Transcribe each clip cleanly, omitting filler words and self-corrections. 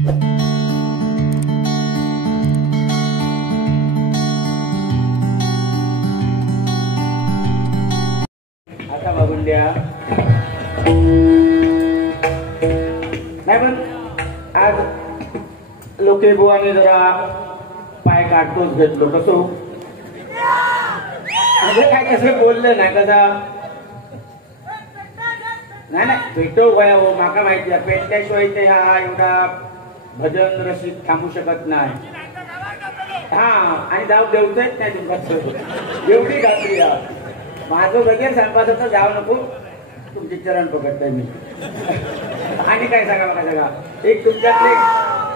आता बघून द्या. नाही पण आज लोके बुवाने जरा पाय काढतोच घेतलो कसो म्हणजे काय कसं बोललं नाही कसा नाही नाही भेटो वया हो माका माहिती आहे पेटल्याशिवाय ते हा एवढा भजन रसिक थांबू शकत नाही. हा आणि जाऊ देऊच नाही तुमचा एवढी खात्री माझं वगैरे सांगपास तर जाऊ नको तुमचे चरण पकडतोय मी. आणि काय सांगा बघा सगळा एक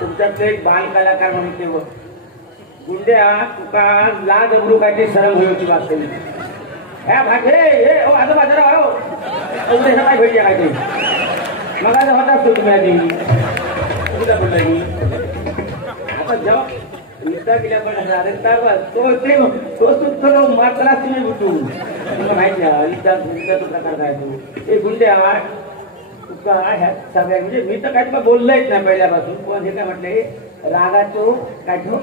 तुमच्यातले एक बाल कलाकार म्हणून ते गुंड्या तुका लाज अब्रू काय ते सरम होती वाटते ह्या भागे हे ओ आता बाजारा हो एवढे काय भेटूया काय ते मग आता होताच तो तुम्ही आधी तुला बोलला मी आता जेव्हा युद्धा केल्या पण तो मात्र तुम्ही बुटू तुला माहिती आहे युद्धाचा प्रकार काय तो हे गुंड्या तुका ह्या सगळ्या म्हणजे मी तर काय तुला बोललंच नाही पहिल्यापासून पण हे काय म्हटले रागाचो काय तो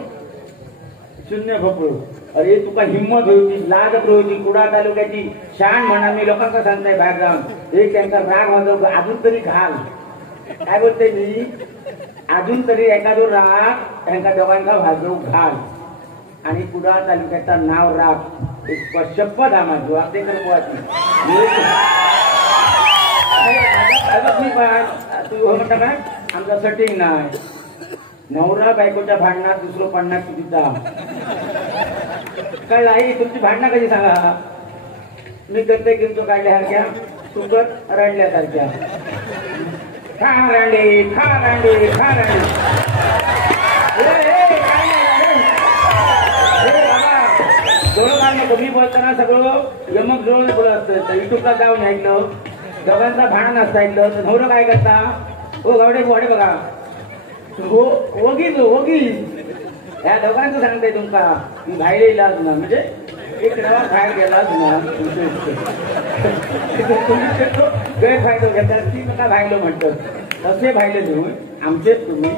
शून्य भोपळू अरे तुका हिंमत होती लाज होती कुडा तालुक्याची शान म्हणा मी लोकांना सांगताय बाहेर जाऊन एक त्यांचा राग वाजव अजून तरी घाल काय बोलते मी अजून तरी एखादो राग त्यांच्या दोघांना भाजव घाल आणि कुडा तालुक्याचा नाव राग एक शपथ हा माझो आपले कर्मवाची तू म्हणता काय आमचा सेटिंग नाही नवरा बायकोच्या भांडणात दुसरं पडणार चुकीचा काय आई तुमची भांडणं कशी सांगा मी करते किंतु काढल्यासारख्या सुगत रडल्यासारख्या खा रांडे खा रांडे खा रांडे डोळं काढणं कमी बोलताना सगळं यमक डोळं बोलत असतं युट्यूबला जाऊन ऐकलं दोघांचा भांडण असतं ऐकलं तर नवरं काय करता हो गावडे वाडे बघा हो ओगीच ओगीच या दोघांचं सांगताय तुमका की बाहेर येईल ना म्हणजे एक नवा बाहेर गेला गैरफायदा घेतात ती नका भायलो म्हणतात तसे भायले घेऊन आमचेच तुम्ही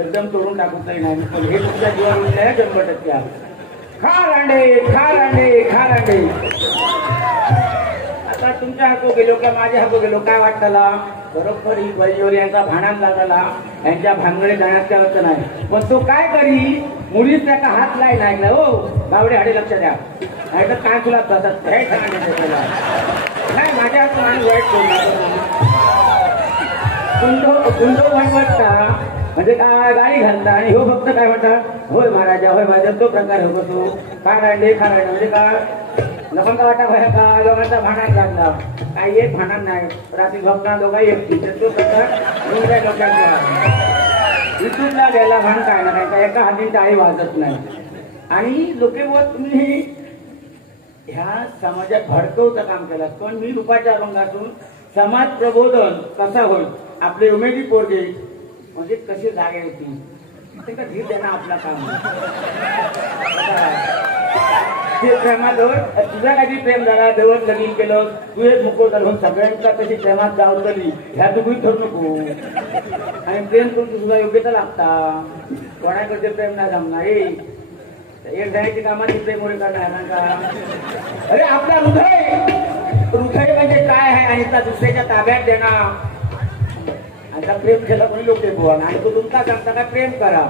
एकदम तोडून टाकून तरी नाही पण हे तुमच्या जीवावर उरले 100% खा रांडे खा रांडे खा रांडे. आता तुमच्या हातो गेलो का माझ्या हातो गेलो काय वाटताला बरोबर ही बळीवर यांचा भांडण लागला यांच्या भानगडे जाण्यात काय अर्थ नाही पण तो काय करी मुलीच त्याचा हात लाई नाही ना हो बावडे हाडे लक्ष द्या नाही तर काय तुला जातात नाही माझ्या हातून आणि वाईट कुंडो म्हणता म्हणजे काय गाडी घालता आणि हो फक्त काय म्हणता होय महाराजा होय माझा तो प्रकार हो तो खा रांडे म्हणजे काय लोकांचा वाटा भया का लोकांचा भांडण लागला काही एक भांडण नाही रात्री भक्ता दोघा एकटी तो प्रकार लोकांचा युट्यूबला द्यायला भांड काय ना काय एका हाती टाळी वाजत नाही आणि लोकेवर तुम्ही ह्या समाजात भडकवचं काम केलं पण मी रूपाच्या अभंगातून समाज प्रबोधन कसा होईल आपले उमेदी पोरगे म्हणजे कशी जागे होती ते का धीर देणं आपला काम ते प्रेमाजवळ तुझा काही प्रेम झाला जवळ लगीन केलं तू एक मुको धरून सगळ्यांचा कशी प्रेमात जावतली ह्या तुम्ही ठरू नको आणि प्रेम करून तुझा योग्यता लागता कोणाकडचे प्रेम नाही जमणार एक जायची कामाची प्रेम मोरे करणार ना का अरे आपला हृदय म्हणजे काय आहे आणि त्या दुसऱ्याच्या ताब्यात देणार आता प्रेम केला कोणी लोक बुवा आणि तो तुमचा सांगता काय प्रेम करा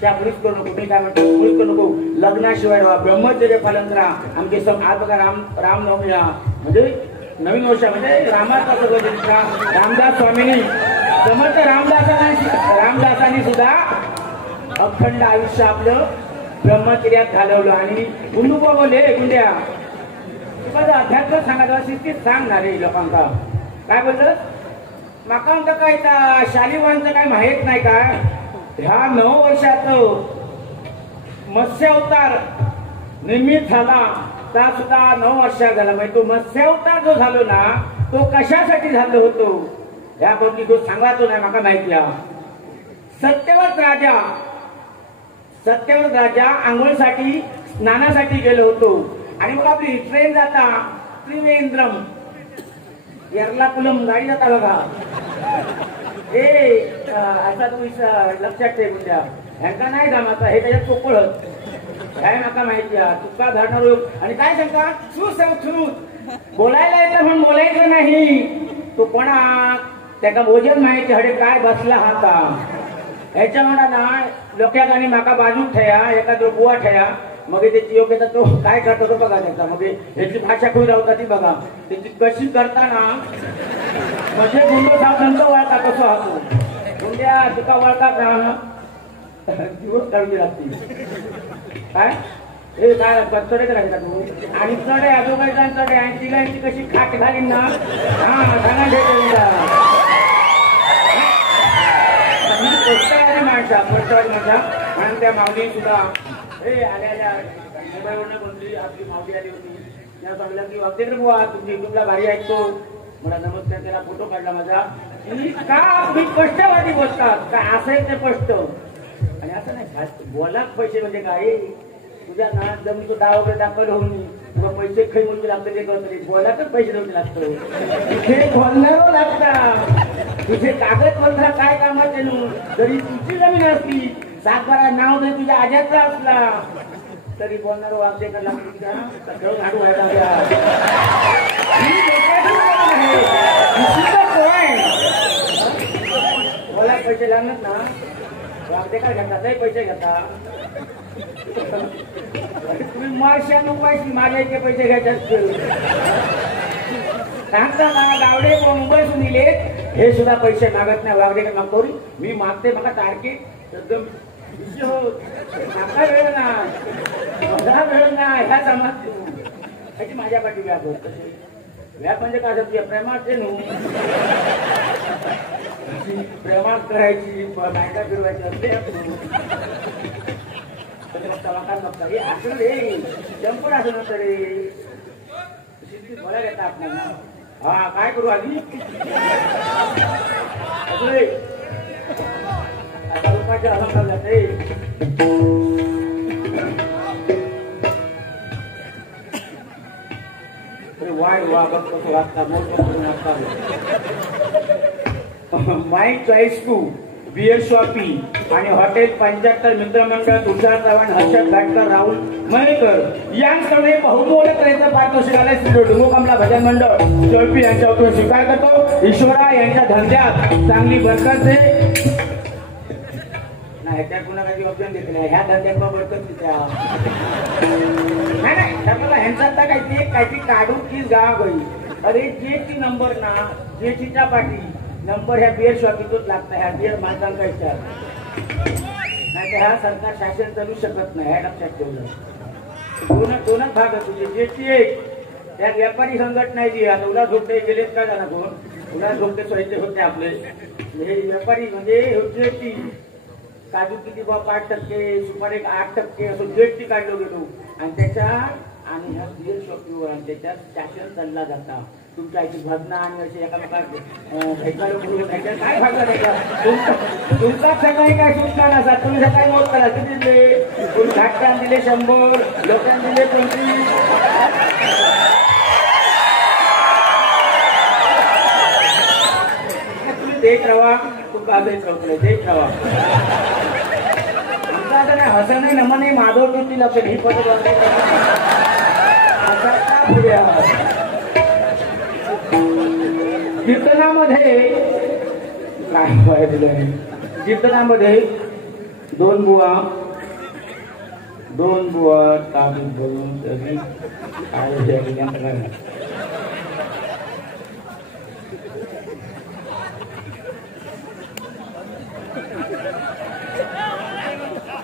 त्या मुलीच करू नको तुम्ही काय म्हणतो मुलीच करू नको लग्नाशिवाय राहा ब्रह्मचर्य पालन करा आमचे आज बघा रामनवमी म्हणजे नवीन वर्ष म्हणजे रामाचा रामदास स्वामींनी समर्थ रामदासांनी सुद्धा अखंड आयुष्य आपलं ब्रह्मचर्यात घालवलं आणि गुंडू बोले गुंड्या माझा अध्यात्म सांगा शिस्तीत सांगणार रे लोकांना काय बोलत माका काय शालिवांचं काय माहित नाही का ह्या 9 वर्षात मत्स्य अवतार निमित्त झाला त्या सुद्धा 9 वर्षात झाला म्हणजे तो मत्स्य अवतार जो झालो ना तो कशासाठी झालो होतो याबद्दल तो सांगायचो नाही माका माहिती सत्यवत राजा आंघोळसाठी स्नानासाठी गेलो होतो आणि मग आपली ट्रेन जाता त्रिवेंद्रम एर्लाकुलम गाडी जाता बघा असा तू लक्षात ठेवून द्या ह्यांका नाही जमाचा हे त्याच्यात पोकळत काय नका माहिती तुका धरणार आणि काय सांगता सुसंस्कृत बोलायला येतं म्हणून बोलायचं नाही तो कोणा त्याका भोजन माहिती हडे काय बसला हाता ह्याच्या म्हणा ना लोकांनी माका बाजू ठेया एका बुवा ठेया मग त्याची योग्यता तो काय करतो तो बघा त्याचा मग याची भाषा खूप राहता ती बघा त्याची कशी करताना म्हणजे गुंडो साधन वळता कसं असो गुंड्या तुका वळतात ना दिवस काढून लागतील काय हे काय चढे करायचा तू आणि चढे आजोबाईचा चढे आणि तिला कशी खाट घालीन ना हा सांगा माणसा माणसा आणि त्या माऊली सुद्धा हे आल्या मुंबईवरनं कोणती आपली माऊली आली होती त्या सांगला की वागते बुवा तुमची युट्यूबला भारी ऐकतो मला नमस्कार त्याला फोटो काढला माझा का तुम्ही कष्टवादी बोलतात काय असं आहे ते कष्ट आणि असं नाही बोलाच पैसे म्हणजे काय तुझ्या ना जमी तो डाव वगैरे दाखल होऊन तुला पैसे खाई म्हणून लागतं ते कळत बोलातच पैसे द्यावे लागतं तुझे बोलणार लागतात तुझे कागदपत्र काय कामाचे जरी तुझी जमीन असती सातबारा नाव जरी तुझ्या आज्याचा असला तरी बोलणार वागते लागतो सगळं घाडू व्हायला बोला पैसे लागणार ना वागते काय घेता ते पैसे घेता तुम्ही मारशा नको माझ्या इथे पैसे घ्यायचे सांगता मला गावडे मुंबईतून दिले हे सुद्धा पैसे मागत नाही वागडे का मागतो मी मागते मला तारखेत एकदम वेळ ना मला वेळ ना ह्या समाज ह्याची माझ्या पाठी व्याप होत व्याप म्हणजे काय असं प्रेमाचे नू प्रेमात करायची बायका फिरवायची असते असं रे जंपर असं नसतं रे बोलायला येतात आपल्याला हा काय करू आधी आता लोकांचे अलंकार जाते वाढ वागत कसं वागता मोठं वागता माय चॉईस टू बिअर शॉपी आणि हॉटेल 75 मित्रमंडळ तुषार चव्हाण हर्षद घाटकर राहुल मयेकर यांकडे बहुमोल करायचा पारितोषिकालय श्री डुंगो कमला भजन मंडळ चोळपी यांच्याकडून स्वीकार करतो ईश्वरा यांच्या धंद्यात चांगली बरकत दे नाही त्या कुणा काही ऑप्शन देत नाही ह्या धंद्यात बरकत तिच्या नाही त्याला ह्यांचा आता काहीतरी काढून की गाव गई अरे जेची नंबर ना जेचीच्या पाठी नंबर ह्या बिअर शॉपीतच लागतं ह्या बिअर माणसांचा विचार नाही तर ह्या सरकार शासन चालू शकत नाही ह्या लक्षात ठेवलं दोनच भाग तुझे जेची एक त्यात व्यापारी संघटना आहे आता उला झोपटे गेलेत का झाला कोण उला झोपटे सोयचे होते आपले हे व्यापारी म्हणजे जेटी काजू किती बा 5% सुपारी 8% असं जेटी काढलं गेलो आणि त्याच्या आणि ह्या बिअर शॉपीवर आणि त्याच्यात शासन चालला जाता तुमच्या आईची भजना आणि अशी एकामेकाला काय भागला त्याच्या तुमचा सकाळी काय सूचना नसा तुम्ही सकाळी नोट करा किती दिले तुम्ही घाटकान दिले 100 लोकांना दिले 25 तुम्ही देत राहा तुमचा देत राहू देत राहा तुमचा असं नाही हसं नाही नमने माधव तुमची लक्ष ही पद्धत कीर्तनामध्ये काय दिलं कीर्तनामध्ये दोन बुवा ताबीत बोलून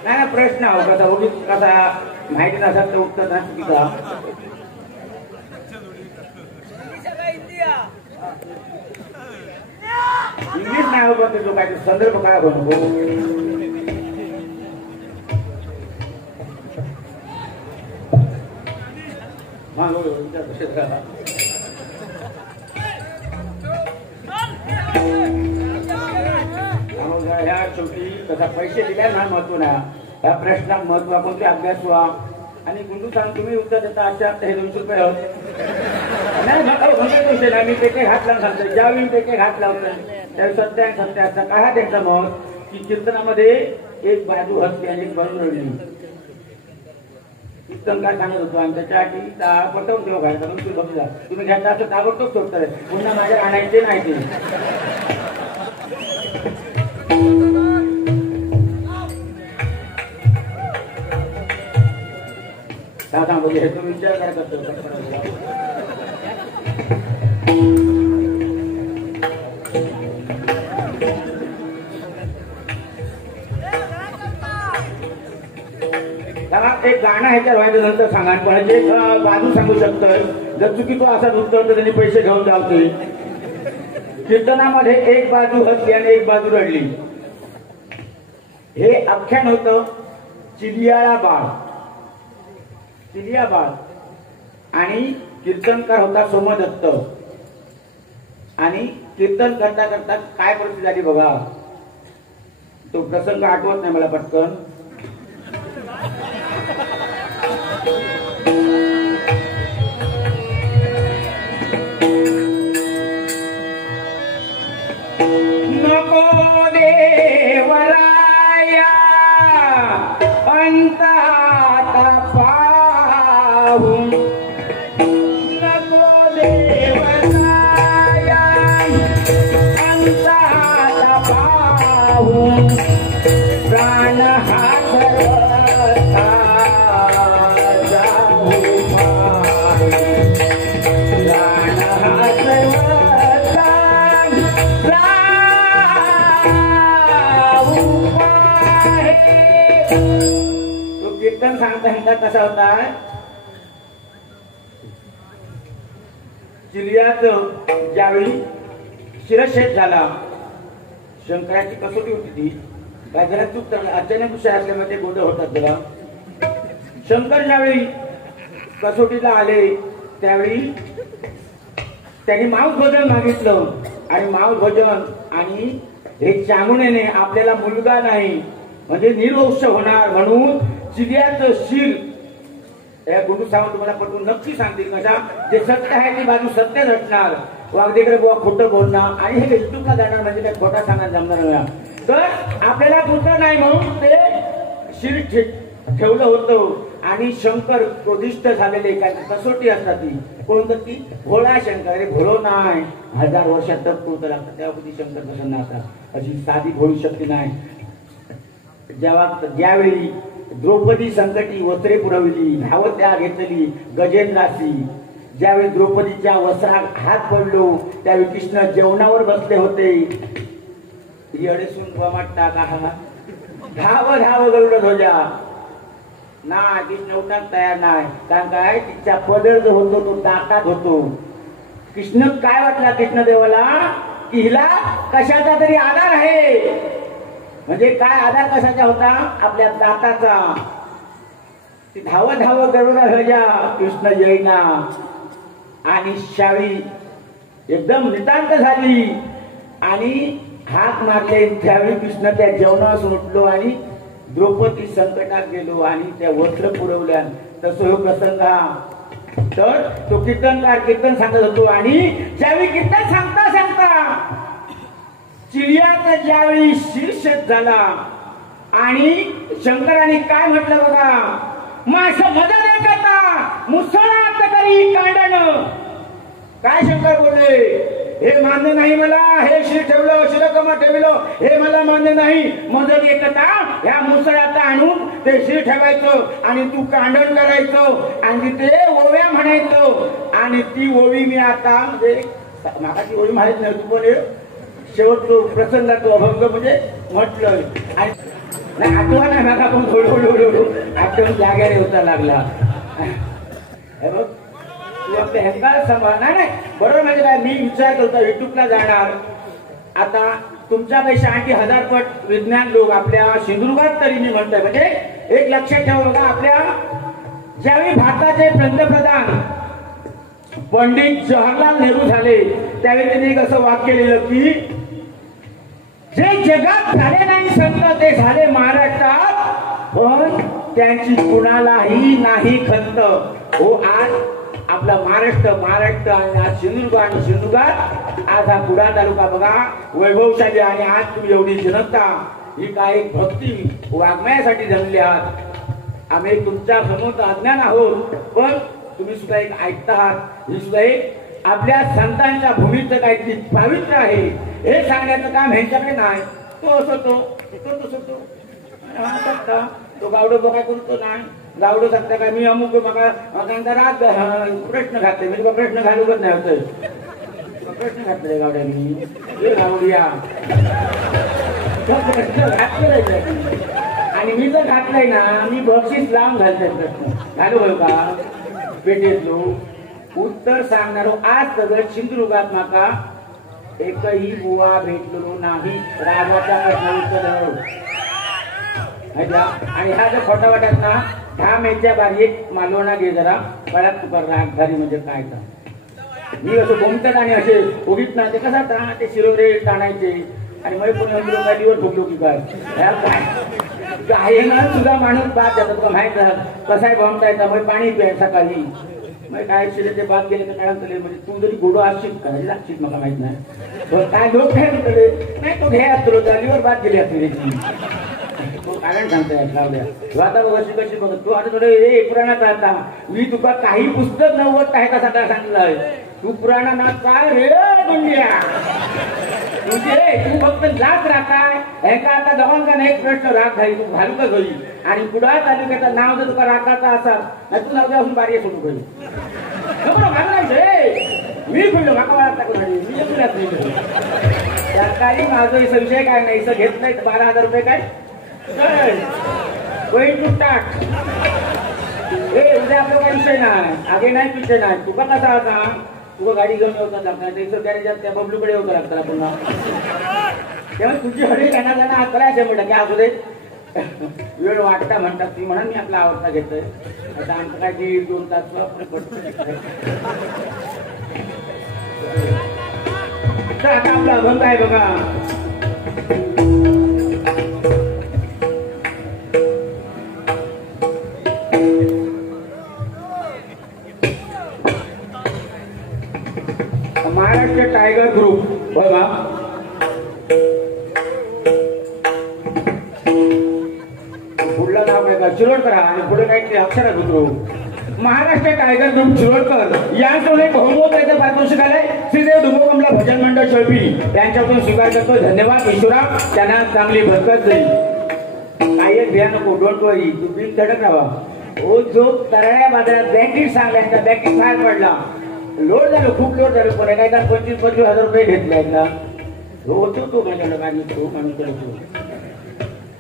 नाही प्रश्न हो कसा उगीच कसा माहिती नसेल तर उत्तर ना चुकीचा इंग्लिश नाही होत तो काय संदर्भ काय होतो ह्या शेवटी तसा पैसे दिल्या ना महत्व ना ह्या प्रश्नात महत्व कोणते अभ्यास व्हा आणि गुंडू सांग तुम्ही उत्तर देता अशा हे 200 रुपये होत नाही मी पेटे घात लावून सांगतो ज्यावेळी पेटे घात लावतो त्या सत्य आणि सत्याचा काय हा त्यांचा मत की कीर्तनामध्ये एक बाजू हसते आणि एक बाजू रडली. कीर्तनकार सांगत होतो आणि त्याच्यासाठी पटवून ठेवा घ्यायचा तुम्ही बघला तुम्ही घ्यायचा असं ताबडतोब सोडताय पुन्हा माझ्या आणायचे नाही ते. सांगतो हे तुम्ही विचार काय करतो. एक गाणं ह्याच्यावर व्हायचं नंतर सांगा पण एक बाजू सांगू शकतोय जर चुकी तो असा उत्तर तर त्यांनी पैसे घेऊन जावते. कीर्तनामध्ये एक बाजू हसली आणि एक बाजू रडली हे आख्यान होतं चिलियाळा बाळ. चिलिया बाळ आणि कीर्तनकार होता सोमदत्त आणि कीर्तन करता करता काय परिस्थिती झाली बघा. तो प्रसंग आठवत नाही मला पटकन. नको देवराया अंतात पाहून नको देवराया अंतात पाहून प्राण हात कीर्तन सांगता सांगता कसा होता. चिलियाच ज्यावेळी शिरच्छेद झाला शंकराची कसोटी होती ती काय जरा चूक अचानक विषय असल्यामुळे ते गोड होतात जरा. शंकर ज्यावेळी कसोटीला आले त्यावेळी त्यांनी मांस भोजन मागितलं आणि मांस भोजन आणि हे चांगुण्याने आपल्याला मुलगा नाही म्हणजे निर्वंश होणार म्हणून चिलियाचं शिर या गुरु सावंत तुम्हाला पटवून नक्की सांगतील कशा जे सत्य आहे ती बाजू सत्य रचणार वागदेकडे बुवा खोटं बोलणार आणि हे युट्यूबला जाणार म्हणजे काय खोटा सांगायला जमणार नाही. तर आपल्याला पुत्र नाही म्हणून ते शिर ठेवलं होतं आणि शंकर क्रोधिष्ठ झालेले काय कसोटी असतात ती कोणतं ती भोळा शंकर. अरे भोळो नाही 1000 वर्षात तप पूर्ण लागतात तेव्हा कधी शंकर प्रसन्न असतात. अशी साधी भोळी शक्ती नाही. ज्यावेळी द्रौपदी संकटी वस्त्रे पुरवली धावत्या घेतली गजेंद्रासी. ज्यावेळी द्रौपदीच्या वस्त्रात हात पडलो त्यावेळी कृष्ण जेवणावर बसले होते. येडेसून वाटता का धाव धाव गरुड ध्वजा ना कृष्ण उठात तयार नाही कारण काय तिच्या पदर जो होतो तो दातात होतो. कृष्ण काय वाटला कृष्णदेवाला की हिला कशाचा तरी आधार आहे म्हणजे काय आधार कशाचा होता आपल्या दाताचा. ती धाव धाव गरुड ध्वजा कृष्ण येईना आणि शाळी एकदम नितांत झाली आणि हात मारले. त्यावेळी कृष्ण त्या जेवणापासून उठलो आणि द्रौपदी संकटात गेलो आणि त्या वस्त्र पुरवल्या. तसं हो प्रसंग हा. तर तो कीर्तनकार कीर्तन सांगत होतो आणि ज्यावेळी कीर्तन सांगता सांगता चिलियाचा ज्यावेळी शिरच्छेद झाला आणि शंकराने काय म्हटलं बघा माझं मदत नाही करता मुसळात करी कांडण. काय शंकर बोलले हे मान्य नाही मला हे शिर ठेवलं शिरकमा ठेवलं हे मला मान्य नाही. मदत एकता ह्या मुसळात आणून ते शिर ठेवायचं आणि तू कांडण करायचं आणि ते ओव्या म्हणायचं आणि ती ओवी मी आता म्हणजे मला ती ओवी माहित नाही तू पण शेवट तो प्रसंग तो अभंग म्हणजे म्हटलं आणि नाही आठवा नाही मला पण हळूहळू आठवून जाग्याने होता लागला. हे बघ तू आपल्या हेंगाळ सांभाळ नाही नाही बरोबर म्हणजे काय मी विचार करतो युट्यूबला जाणार आता तुमच्यापेक्षे 80,000 पट विज्ञान लोक आपल्या सिंधुदुर्गात तरी मी म्हणतोय म्हणजे एक लक्षात ठेवा बघा आपल्या ज्यावेळी भारताचे पंतप्रधान पंडित जवाहरलाल नेहरू झाले त्यावेळी त्यांनी एक असं वाक्य लिहिलं की जे जगात झाले नाही संत ते झाले महाराष्ट्रात पण त्यांची कुणालाही नाही खंत. हो आज आपल्या आपला महाराष्ट्र आणि आज सिंधुदुर्गात आज हा कुडाळ तालुका बघा वैभवशाली आणि आज तुम्ही एवढी जनता ही काय भक्ती वाङ्मयासाठी जमली आहात. आम्ही तुमच्या समोर अज्ञान आहोत पण तुम्ही सुद्धा एक ऐकता आहात. ही सुद्धा एक आपल्या संतांच्या भूमीचं काहीतरी पावित्र्य आहे हे सांगण्याचं काम ह्यांच्याकडे नाही. तो असो तो तो गावडो बघा करतो नाही गावडो सांगता का मी अमुक मका रात प्रश्न घातले म्हणजे प्रश्न घालूच नाही होत प्रश्न घातले गावड्यांनी गावडिया प्रश्न घातले आणि मी जर घातलंय ना मी बक्षीस लावून घालतोय प्रश्न घालू होय का पेटेतलो उत्तर सांगणारो आज सगळं सिंधुदुर्गात माका एकही बुवा भेटलो नाही. राजाचा प्रश्न उत्तर आणि हा जर खोटा वाटत ना 10 मेच्या बारीक मालवणा घे जरा बळात तुका राग झाली म्हणजे काय तर मी असं बोमतात आणि असे उगीत ना ते कसा ते शिरोरे टाणायचे आणि मग कोणी लोकांवर ठोकलो की काय आहे ना तुझा माणूस बात जातो तुला माहित कसाय बोमतायचा मग पाणी प्याय सकाळी मग काय शिरे ते बात गेले तर काय म्हणतले म्हणजे तू जरी गोडो असशील करायला लागशील मला माहित नाही काय लोक काय म्हणतले नाही तो घ्या तुला गालीवर बात गेली असते कारण सांगताय लावल्या आता वर्षी कशी बघत तू आता थोडे पुराणात आता मी तुका काही पुस्तक नव्वद आहे तसा काय सांगितलंय तू पुराणा ना काय रे गुंडिया तुझे तू फक्त जात राहताय एका आता दोघांचा नाही प्रश्न राग झाली तू घालू का घरी आणि कुडाळ तालुक्याचं नाव जर तुका राखायचा असाल नाही तू नाव असून बारी सोडू घरी मी फिरलो माका वाटता मी सरकारी माझा विषय काय नाही असं घेत नाही 12,000 रुपये काय going to start. उद्या आपला काही विषय नाही आगे नाही पिछे नाही तुका कसा होता तुका गाडी घेऊन येऊन लागतात त्या बबलूकडे होतं लागतात पुन्हा तेव्हा तुझी हळी येणार जाणार करायचं म्हटलं की असू दे वेळ वाटता म्हणतात ती म्हणून मी आपला आवडता घेतोय आता आमचं काय 1.5-2 तास तर आता आपला अभंग आहे बघा. महाराष्ट्र टायगर ग्रुप बघा पुढलं नाव काय का चिरोडकर आणि पुढे काय Akshara group Maharashtra tiger group Chirodkar यांकडून बहुमोलाचं पारितोषिक आलंय श्रीदेव डुमोकमला भजन मंडळ शोभी यांच्याकडून स्वीकार करतो. धन्यवाद ईश्वरा त्यांना चांगली बरकत जाईल. काही एक ध्यान नको डोंट वरी तू बिल धडक राहा ओ जो तरळ्या बाजारात बँकेट सांगल्या बँकेट बाहेर पडला लोड झालं खूप लोड झालं पण काय 25,000 रुपये घेतले ना होतो तो माझ्या गाडी तो माणूस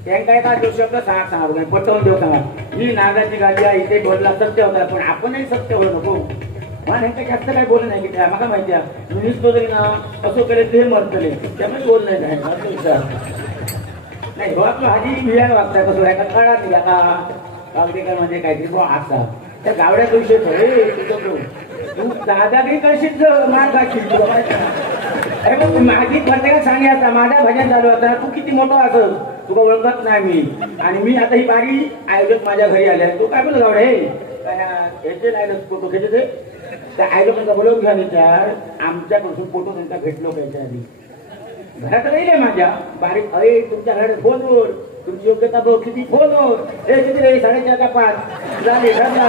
काय का जो शब्द सांगा पटवून देऊ सांगा ही नागाची गाडी आहे इथे बोलला सत्य होता पण आपणही सत्य होत नको मला हे जास्त काय बोललं नाही की त्या मला माहिती आहे मी निसतो तरी ना असं केले ते मरतले त्यामुळे बोल नाही काय नाही हो आपलं हाजी बियाणं वागताय कसं आहे का कळा नाही आता कावडेकर म्हणजे काहीतरी असा त्या गावड्याचा विषय तू दादागिरी करशील मार खाशील माझी प्रत्येकाला सांगायचा माझ्या भजन चालू होता तू किती मोठं असं तुला ओळखत नाही मी आणि मी आता ही बारी आयोजक माझ्या घरी आल्या तू काय बोल गावडे याचे नाही फोटो घेते त्या आयोजकांचा बोलवून घ्या विचार आमच्याकडून फोटो त्यांचा भेटलो त्याच्या आधी घरात राहिले माझ्या बारीक अरे तुमच्या घरात फोनवर तुमची योग्यता बघ किती फोनवर हे किती रे 4:30 का 5 झाले ठरला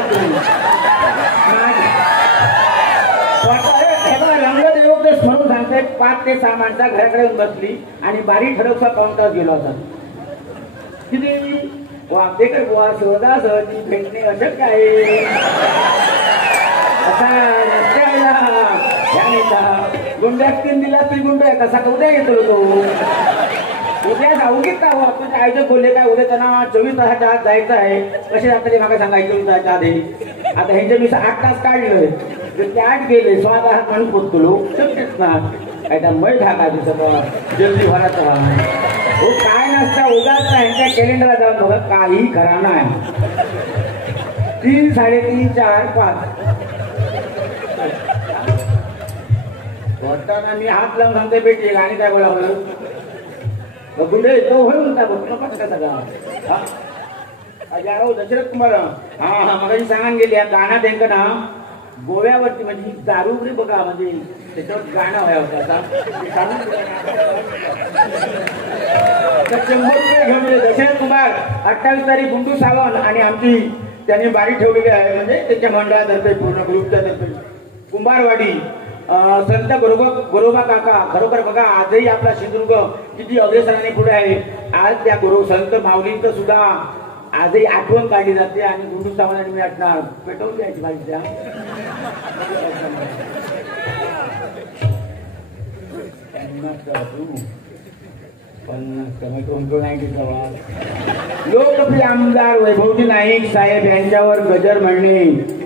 म्हणून सांगताय 5 ते 6 माणसा घराकडे बसली आणि बारी ठरवसा काउंटर गेलो होता किती वागतेकर बुवा सहजासहजी भेटणे अशक्य आहे असा गुंड्यात 3 दिला तरी गुंड आहे कसा उद्या येतो तो उद्या जाऊगीत का हो आपण आयोजक बोलले काय उद्या त्यांना 24 तासाच्या आत जायचं आहे कसे जाते मागा सांगा 24 तासाच्या आधी आता ह्यांचे मी 8 तास काढले ते 8 गेले 6 तास म्हणून पोचतो शक्यच ना काय मै ढाकायचं सगळं जल्दी भरात हो काय नसता उगाच ह्यांच्या कॅलेंडरला जाऊन बघा काही खरा नाही 3, 3.5, 4, 5 बोलताना मी हात लावून सांगते भेटले आणि काय बोला गुंडे तो होय म्हणता बघ कसा सगळा यारो दशरथ कुमार हा मला सांगान गेली गाणं त्यांचं ना गोव्यावरती म्हणजे दारू रे बघा म्हणजे त्याच्यावर गाणं व्हाय होतं आता दशरथ कुमार 28 तारीख गुंडू सावंत आणि आमची त्यांनी बारी ठेवलेली आहे म्हणजे त्याच्या मंडळातर्फे पूर्ण ग्रुपच्या तर्फे कुंभारवाडी संत गोरोबा काका खरोखर बघा आजही आपला सिंधुदुर्ग किती अग्रेसराने पुढे आहे. आज त्या संत माऊलींचं सुद्धा आजही आठवण काढली जाते आणि गुंडू सावंत मी असणार पेटवून द्यायची बाजूच्या लोकप्रिय आमदार वैभवजी नाईक साहेब यांच्यावर गजर म्हणणे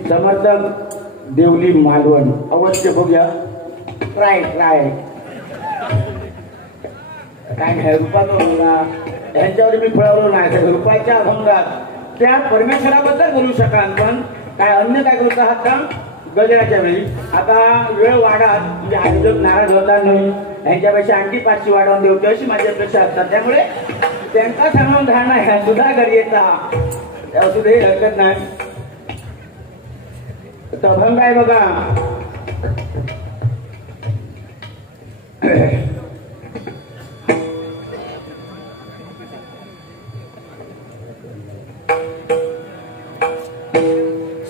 समर्थक देवली मालवण अवश्य बघूया. ट्राय काय रूपात यांच्यावर मी फळवलो नाही रूपाच्या अभंगात त्या परमेश्वराबद्दल बोलू शकाल पण काय अन्य काय करत आहात का गजराच्या वेळी. आता वेळ वाढत म्हणजे आयोजक नाराज होता नाही यांच्यापेक्षा आणखी 5ची वाढवून देऊ अशी माझी अपेक्षा असतात. त्यामुळे त्यांचा सामावून धारणा ह्या सुद्धा गरजेचा असुदे हरकत नाही. तर अभंग आहे बघा.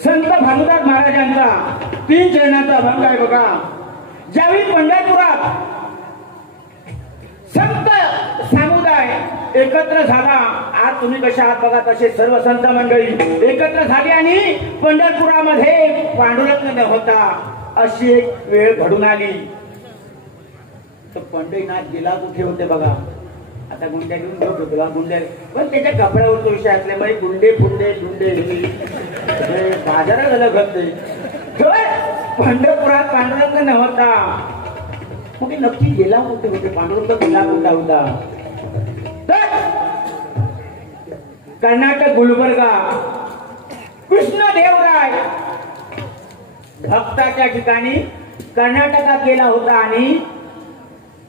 संत भानुदास महाराजांचा 3 चरणाचा अभंग आहे बघा. ज्यावेळी पंढरपुरात संत समुदाय एकत्र झाला. आज तुम्ही कशा आहात बघा तसे सर्व संत मंडळी एकत्र झाली आणि पंढरपुरामध्ये पांडुरंग होता अशी एक वेळ घडून आली. तर पंढरीनाथ गेला कुठे होते बघा. आता गुंड्या घेऊन घेऊ तुला गुंड्या पण त्याच्या कपड्यावर तो विषय असल्यामुळे गुंडे फुंडे बाजारात झालं घडते. पंढरपुरात पांडुरंग नव्हता. मग नक्की गेला कुठे होते पांडुरंग गेला कुठला होता. तर कर्नाटक गुलबर्गा कृष्णदेवराय भक्ताच्या ठिकाणी कर्नाटकात गेला होता आणि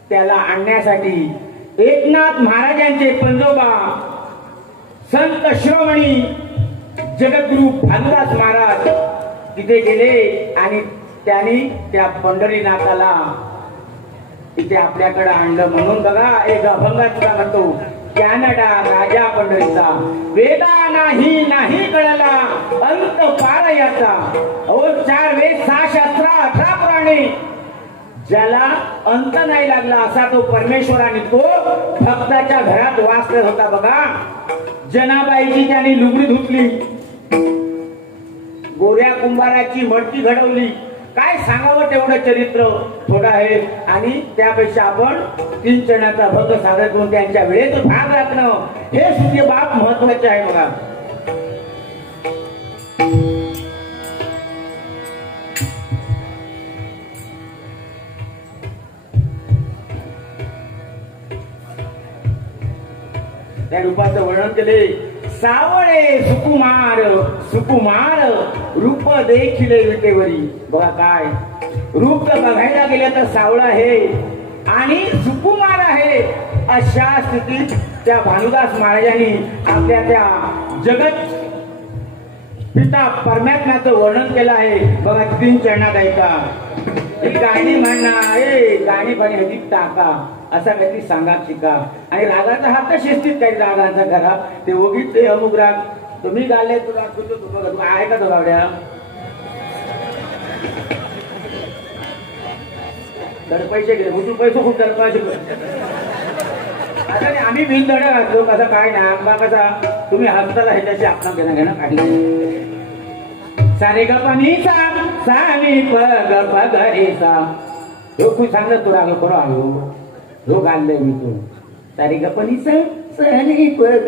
त्याला आणण्यासाठी एकनाथ महाराजांचे पंजोबा संत शिरोमणी जगद्गुरु भानुदास महाराज तिथे गेले आणि त्यांनी त्या पंढरीनाथाला इथे आपल्याकडे आणलं. म्हणून बघा एक अभंगात तुला म्हणतो कॅनडा राजा पंढरीचा वेदा नाही कळला अंत पार याचा. 4 वेद 6 शास्त्र 18 पुराणे ज्याला अंत नाही लागला असा तो परमेश्वराने तो भक्ताच्या घरात वास करत होता बघा. जनाबाईची त्याने लुगडी धुतली. गोऱ्या कुंभाराची मडकी घडवली. काय सांगावं तेवढं चरित्र थोडं आहे आणि त्यापेक्षा आपण 3 चरणाचा भक्त सादर करून त्यांच्या वेळेत भाग राखणं हे सुद्धा बाब महत्वाचे आहे बघा. त्या रूपाचं वर्णन केले. सावळे सुकुमार रूप देखिले विटेवरी. बघा काय रूप तर बघायला गेलं तर सावळ आहे आणि सुकुमार आहे. अशा स्थितीत त्या भानुदास महाराजांनी आपल्या त्या जगत पिता परमात्म्याचं वर्णन केलं आहे बघा 3 चरणात ऐका. ही गाणी म्हणणार गाणी पण ह्याची टाका असा काहीतरी सांगा शिका. आणि रागाचा हात तर शिस्तीत काही रागांचा करा. ते उगीच ते अमुक राग तुम्ही गाले तुला आहे का तो गावड्या तर पैसे गेले भुजून पैसे खूप पैसे आता आम्ही बिन धड घातलो कसा काय ना आंबा कसा तुम्ही हसताला ह्याच्याशी आपण घेणं घेणं काही सारे गपानी सानी ग घरी सा खूप सांगत तुला आलो खरं आलो जो घालले मी तो सारे गपानी सानी पग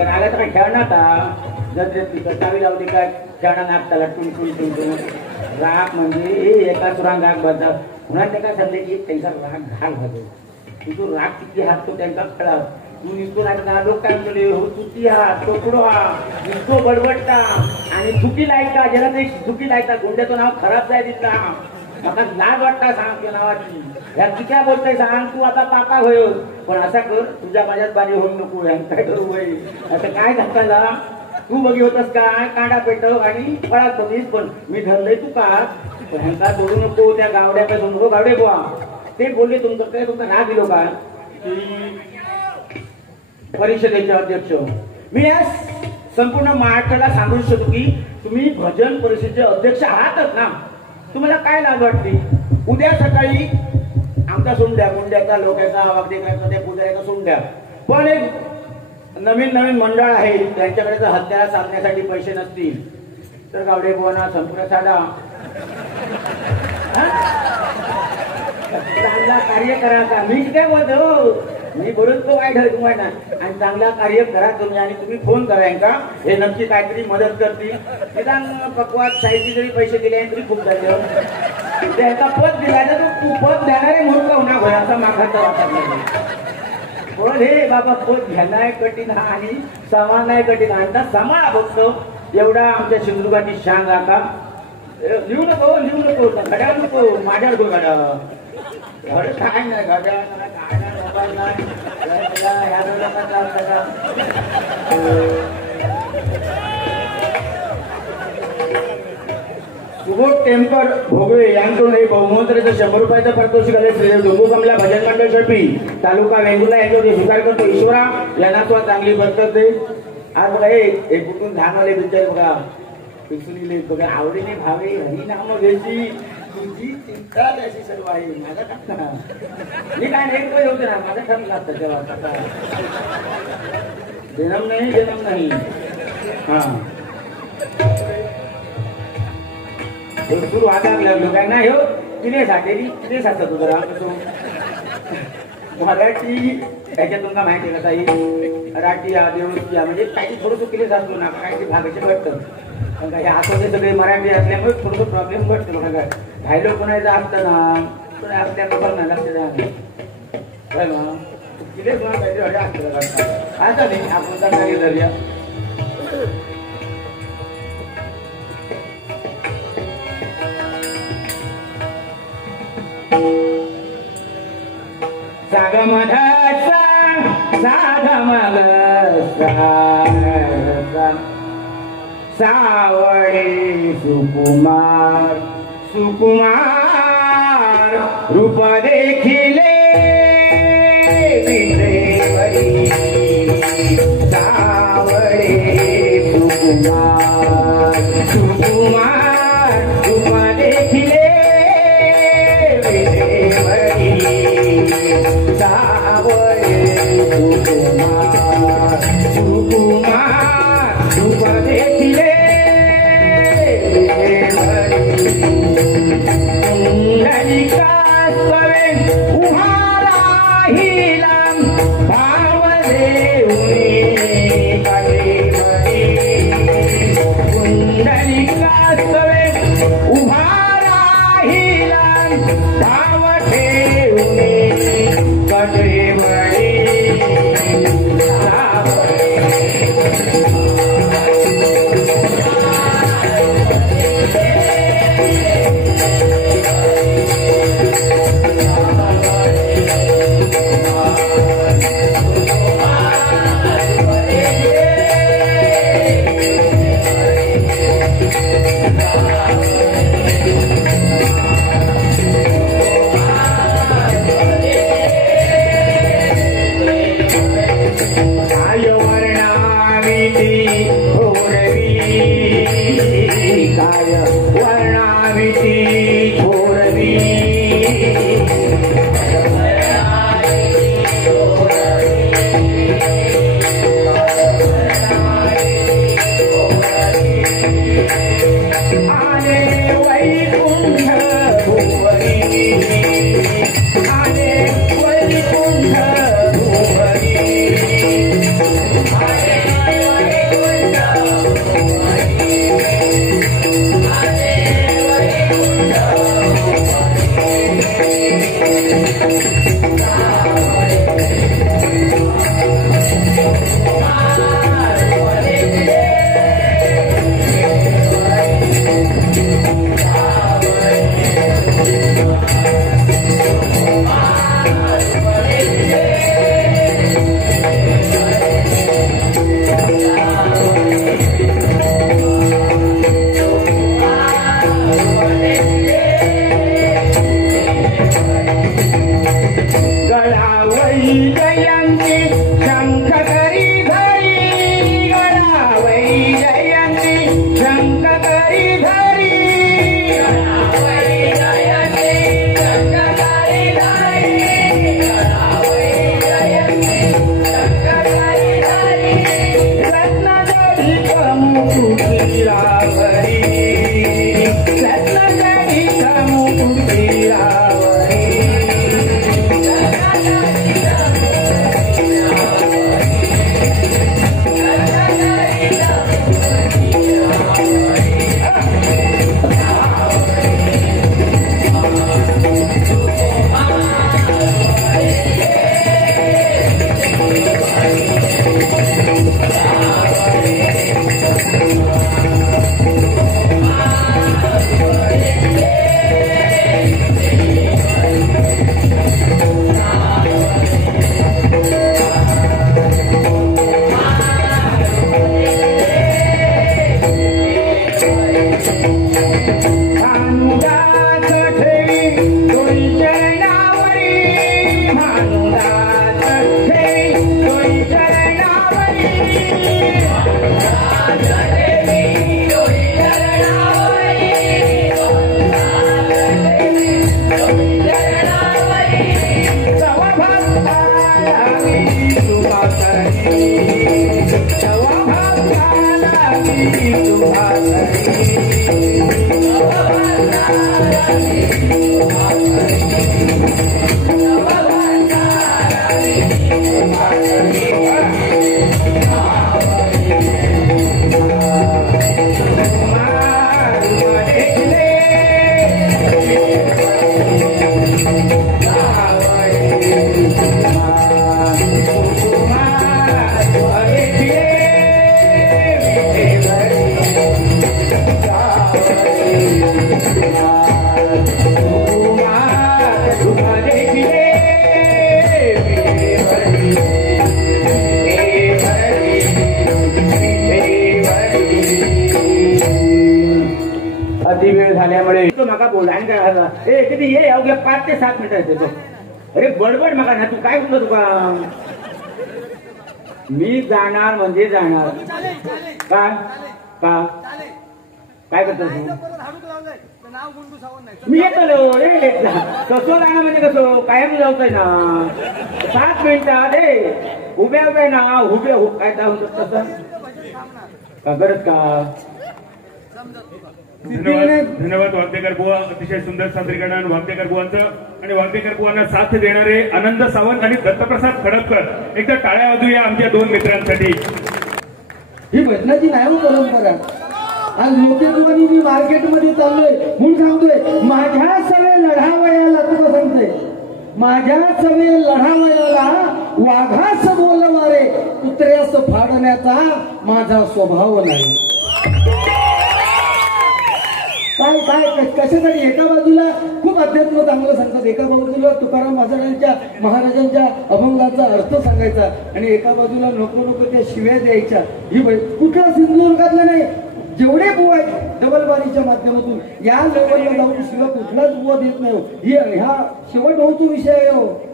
आला तर खेळणार जर चावी लावली काय खेळणार नाचताला टुन राग म्हणजे एका सुरांग राग बदल पुन्हा ते काय सांगते की त्यांचा राग घाल होतो. तू राग किती हात तो त्यांचा खेळा तू निघतो ना लोक काय म्हणतो हो चुकी हात तो पुढो हा निघतो बडबडता आणि चुकी लायका ज्याला ते चुकी लायता गुंड्याचं नाव खराब जाय दिसता म्हाका लाज वाटता सांग त्या नावाची. ह्या कित्या बोलतय सांग तू आता पापा होय. पण असा कर तुझ्या माझ्यात बारी होऊ नको. काय करू होय आता काय घातला तू बघी होतस काय कांडा पेटव आणि फळात बघीस. पण मी धरलंय तू का पण ह्यांका जोडू नको. त्या गावड्या काय नको गावडे बुवा ते बोलले तुमचं काय तुमचा राग दिलो का परिषदेचे अध्यक्ष. मी आज संपूर्ण महाराष्ट्राला सांगू इच्छितो की तुम्ही भजन परिषदेचे अध्यक्ष आहातच ना. तुम्हाला काय लाज वाटते. उद्या सकाळी आमचा सोंड्या मुंड्याचा लोकांचा वागदेकरांचा त्या पुजाऱ्याचा सोंड्या पण एक नवीन नवीन मंडळ आहे त्यांच्याकडे जर हत्यारा साधण्यासाठी पैसे नसतील तर गावडे बुवांना संपूर्ण साधा चांगला कार्य करा का. मी काय बोलतो मी बोलत तो काय ठरत तुम्हाला आणि चांगला कार्य करा तुम्ही. आणि तुम्ही फोन करा का हे नक्की काहीतरी मदत करतील. निदान पकवात शाहीची जरी पैसे दिले तरी खूप झाले. त्याचा पद दिला तर तू पद देणारे म्हणून का होणार भय असा मागाचा वाटत. पण हे बाबा पद घ्यायलाय कठीण हा आणि सांभाळणार कठीण. आणि सांभाळा बघतो एवढा आमच्या सिंधुदुर्गाची शान राखा. लिहू नको घड्याळ नको माझ्या घड्याळ काय नाही घड्याळ सुबोध टेम्पर भोगवे यांकडून हे बहुमंत्र्याचं 100 रुपयाचं पारितोषिक आले. श्री डोंगू कमला भजन मंडळ शर्पी तालुका वेंगुर्ला यांच्यावर स्वीकार करतो. ईश्वरा यांना तो चांगली बरकत दे. आज बघा हे कुठून धानवाले बिचारे बघा पिसुलीले बघा आवडीने भावे हरी नाम घ्यायची तुझी चिंता त्याची सर्व आहे. माझा टाकता मी काय नाही होते ना माझा ठरला असतं तेव्हा जन्म नाही हा सुरू आता लागलो काय नाही हो तिने साठेली तुझं मराठी त्याच्यातून का माहिती कसा येईल मराठी हा देवळी म्हणजे काही थोडंसं केले जातो ना काही भागाचे घडतं. पण काही आतोचे सगळे मराठी असल्यामुळे थोडंसं प्रॉब्लेम घडतो. बघा काय राहिलो कोणाचं असतं ना असल्या लोकांना लक्ष द्या किती काहीतरी हड्या असतं आता नाही आपण चांगला धरूया. सागमधाचा सागमग सावळे सुकुमार रूप देखिले विजयवरी सावळे सुकुमार रूप देखिले विजयवरी सावळे सुकुमार रूप देखिले अति वेळ झाल्यामुळे तो माका बोल आणि काय झालं ए किती ये अवघ्या 5 ते 7 मिनिटात येतो अरे बडबड माका ना तू काय बोलतो तुका मी जाणार म्हणजे जाणार काय का काय करतो तू मी येतो कसं जाणार म्हणजे कसं कायम जाऊचंय ना 7 मिनिटात उभ्या उभ्या ना उभे काय होत तसं का गरज का धन्यवाद वागदेकर बुवा अतिशय सुंदर सादरीकरण वागदेकर बुवांचं आणि वागदेकर बुवांना साथ देणारे आनंद सावंत आणि दत्तप्रसाद खडपकर एकदा टाळ्या वाजूया आमच्या 2 मित्रांसाठी ही भजनाची नाही परंपरा आज लोकेशवानी मी मार्केटमध्ये चाललोय म्हणून सांगतोय माझ्या सवे लढावयाला तुला सांगतोय माझ्या सवे लढावयाला वाघास बोलणारे कुत्र्यास फाडण्याचा माझा स्वभाव नाही काय काय कशासाठी एका बाजूला खूप अध्यात्म चांगलं सांगतात एका बाजूला तुकाराम महाराजांच्या महाराजांच्या अभंगाचा अर्थ सांगायचा आणि एका बाजूला नको नको त्या शिव्या द्यायच्या ही कुठला सिंधुदुर्गातला नाही जेवढे बुवा आहेत डबलबारीच्या माध्यमातून या लेवलला जाऊन शिवाय कुठलाच बुवा देत नाही ह्या शेवट होतो विषय आहे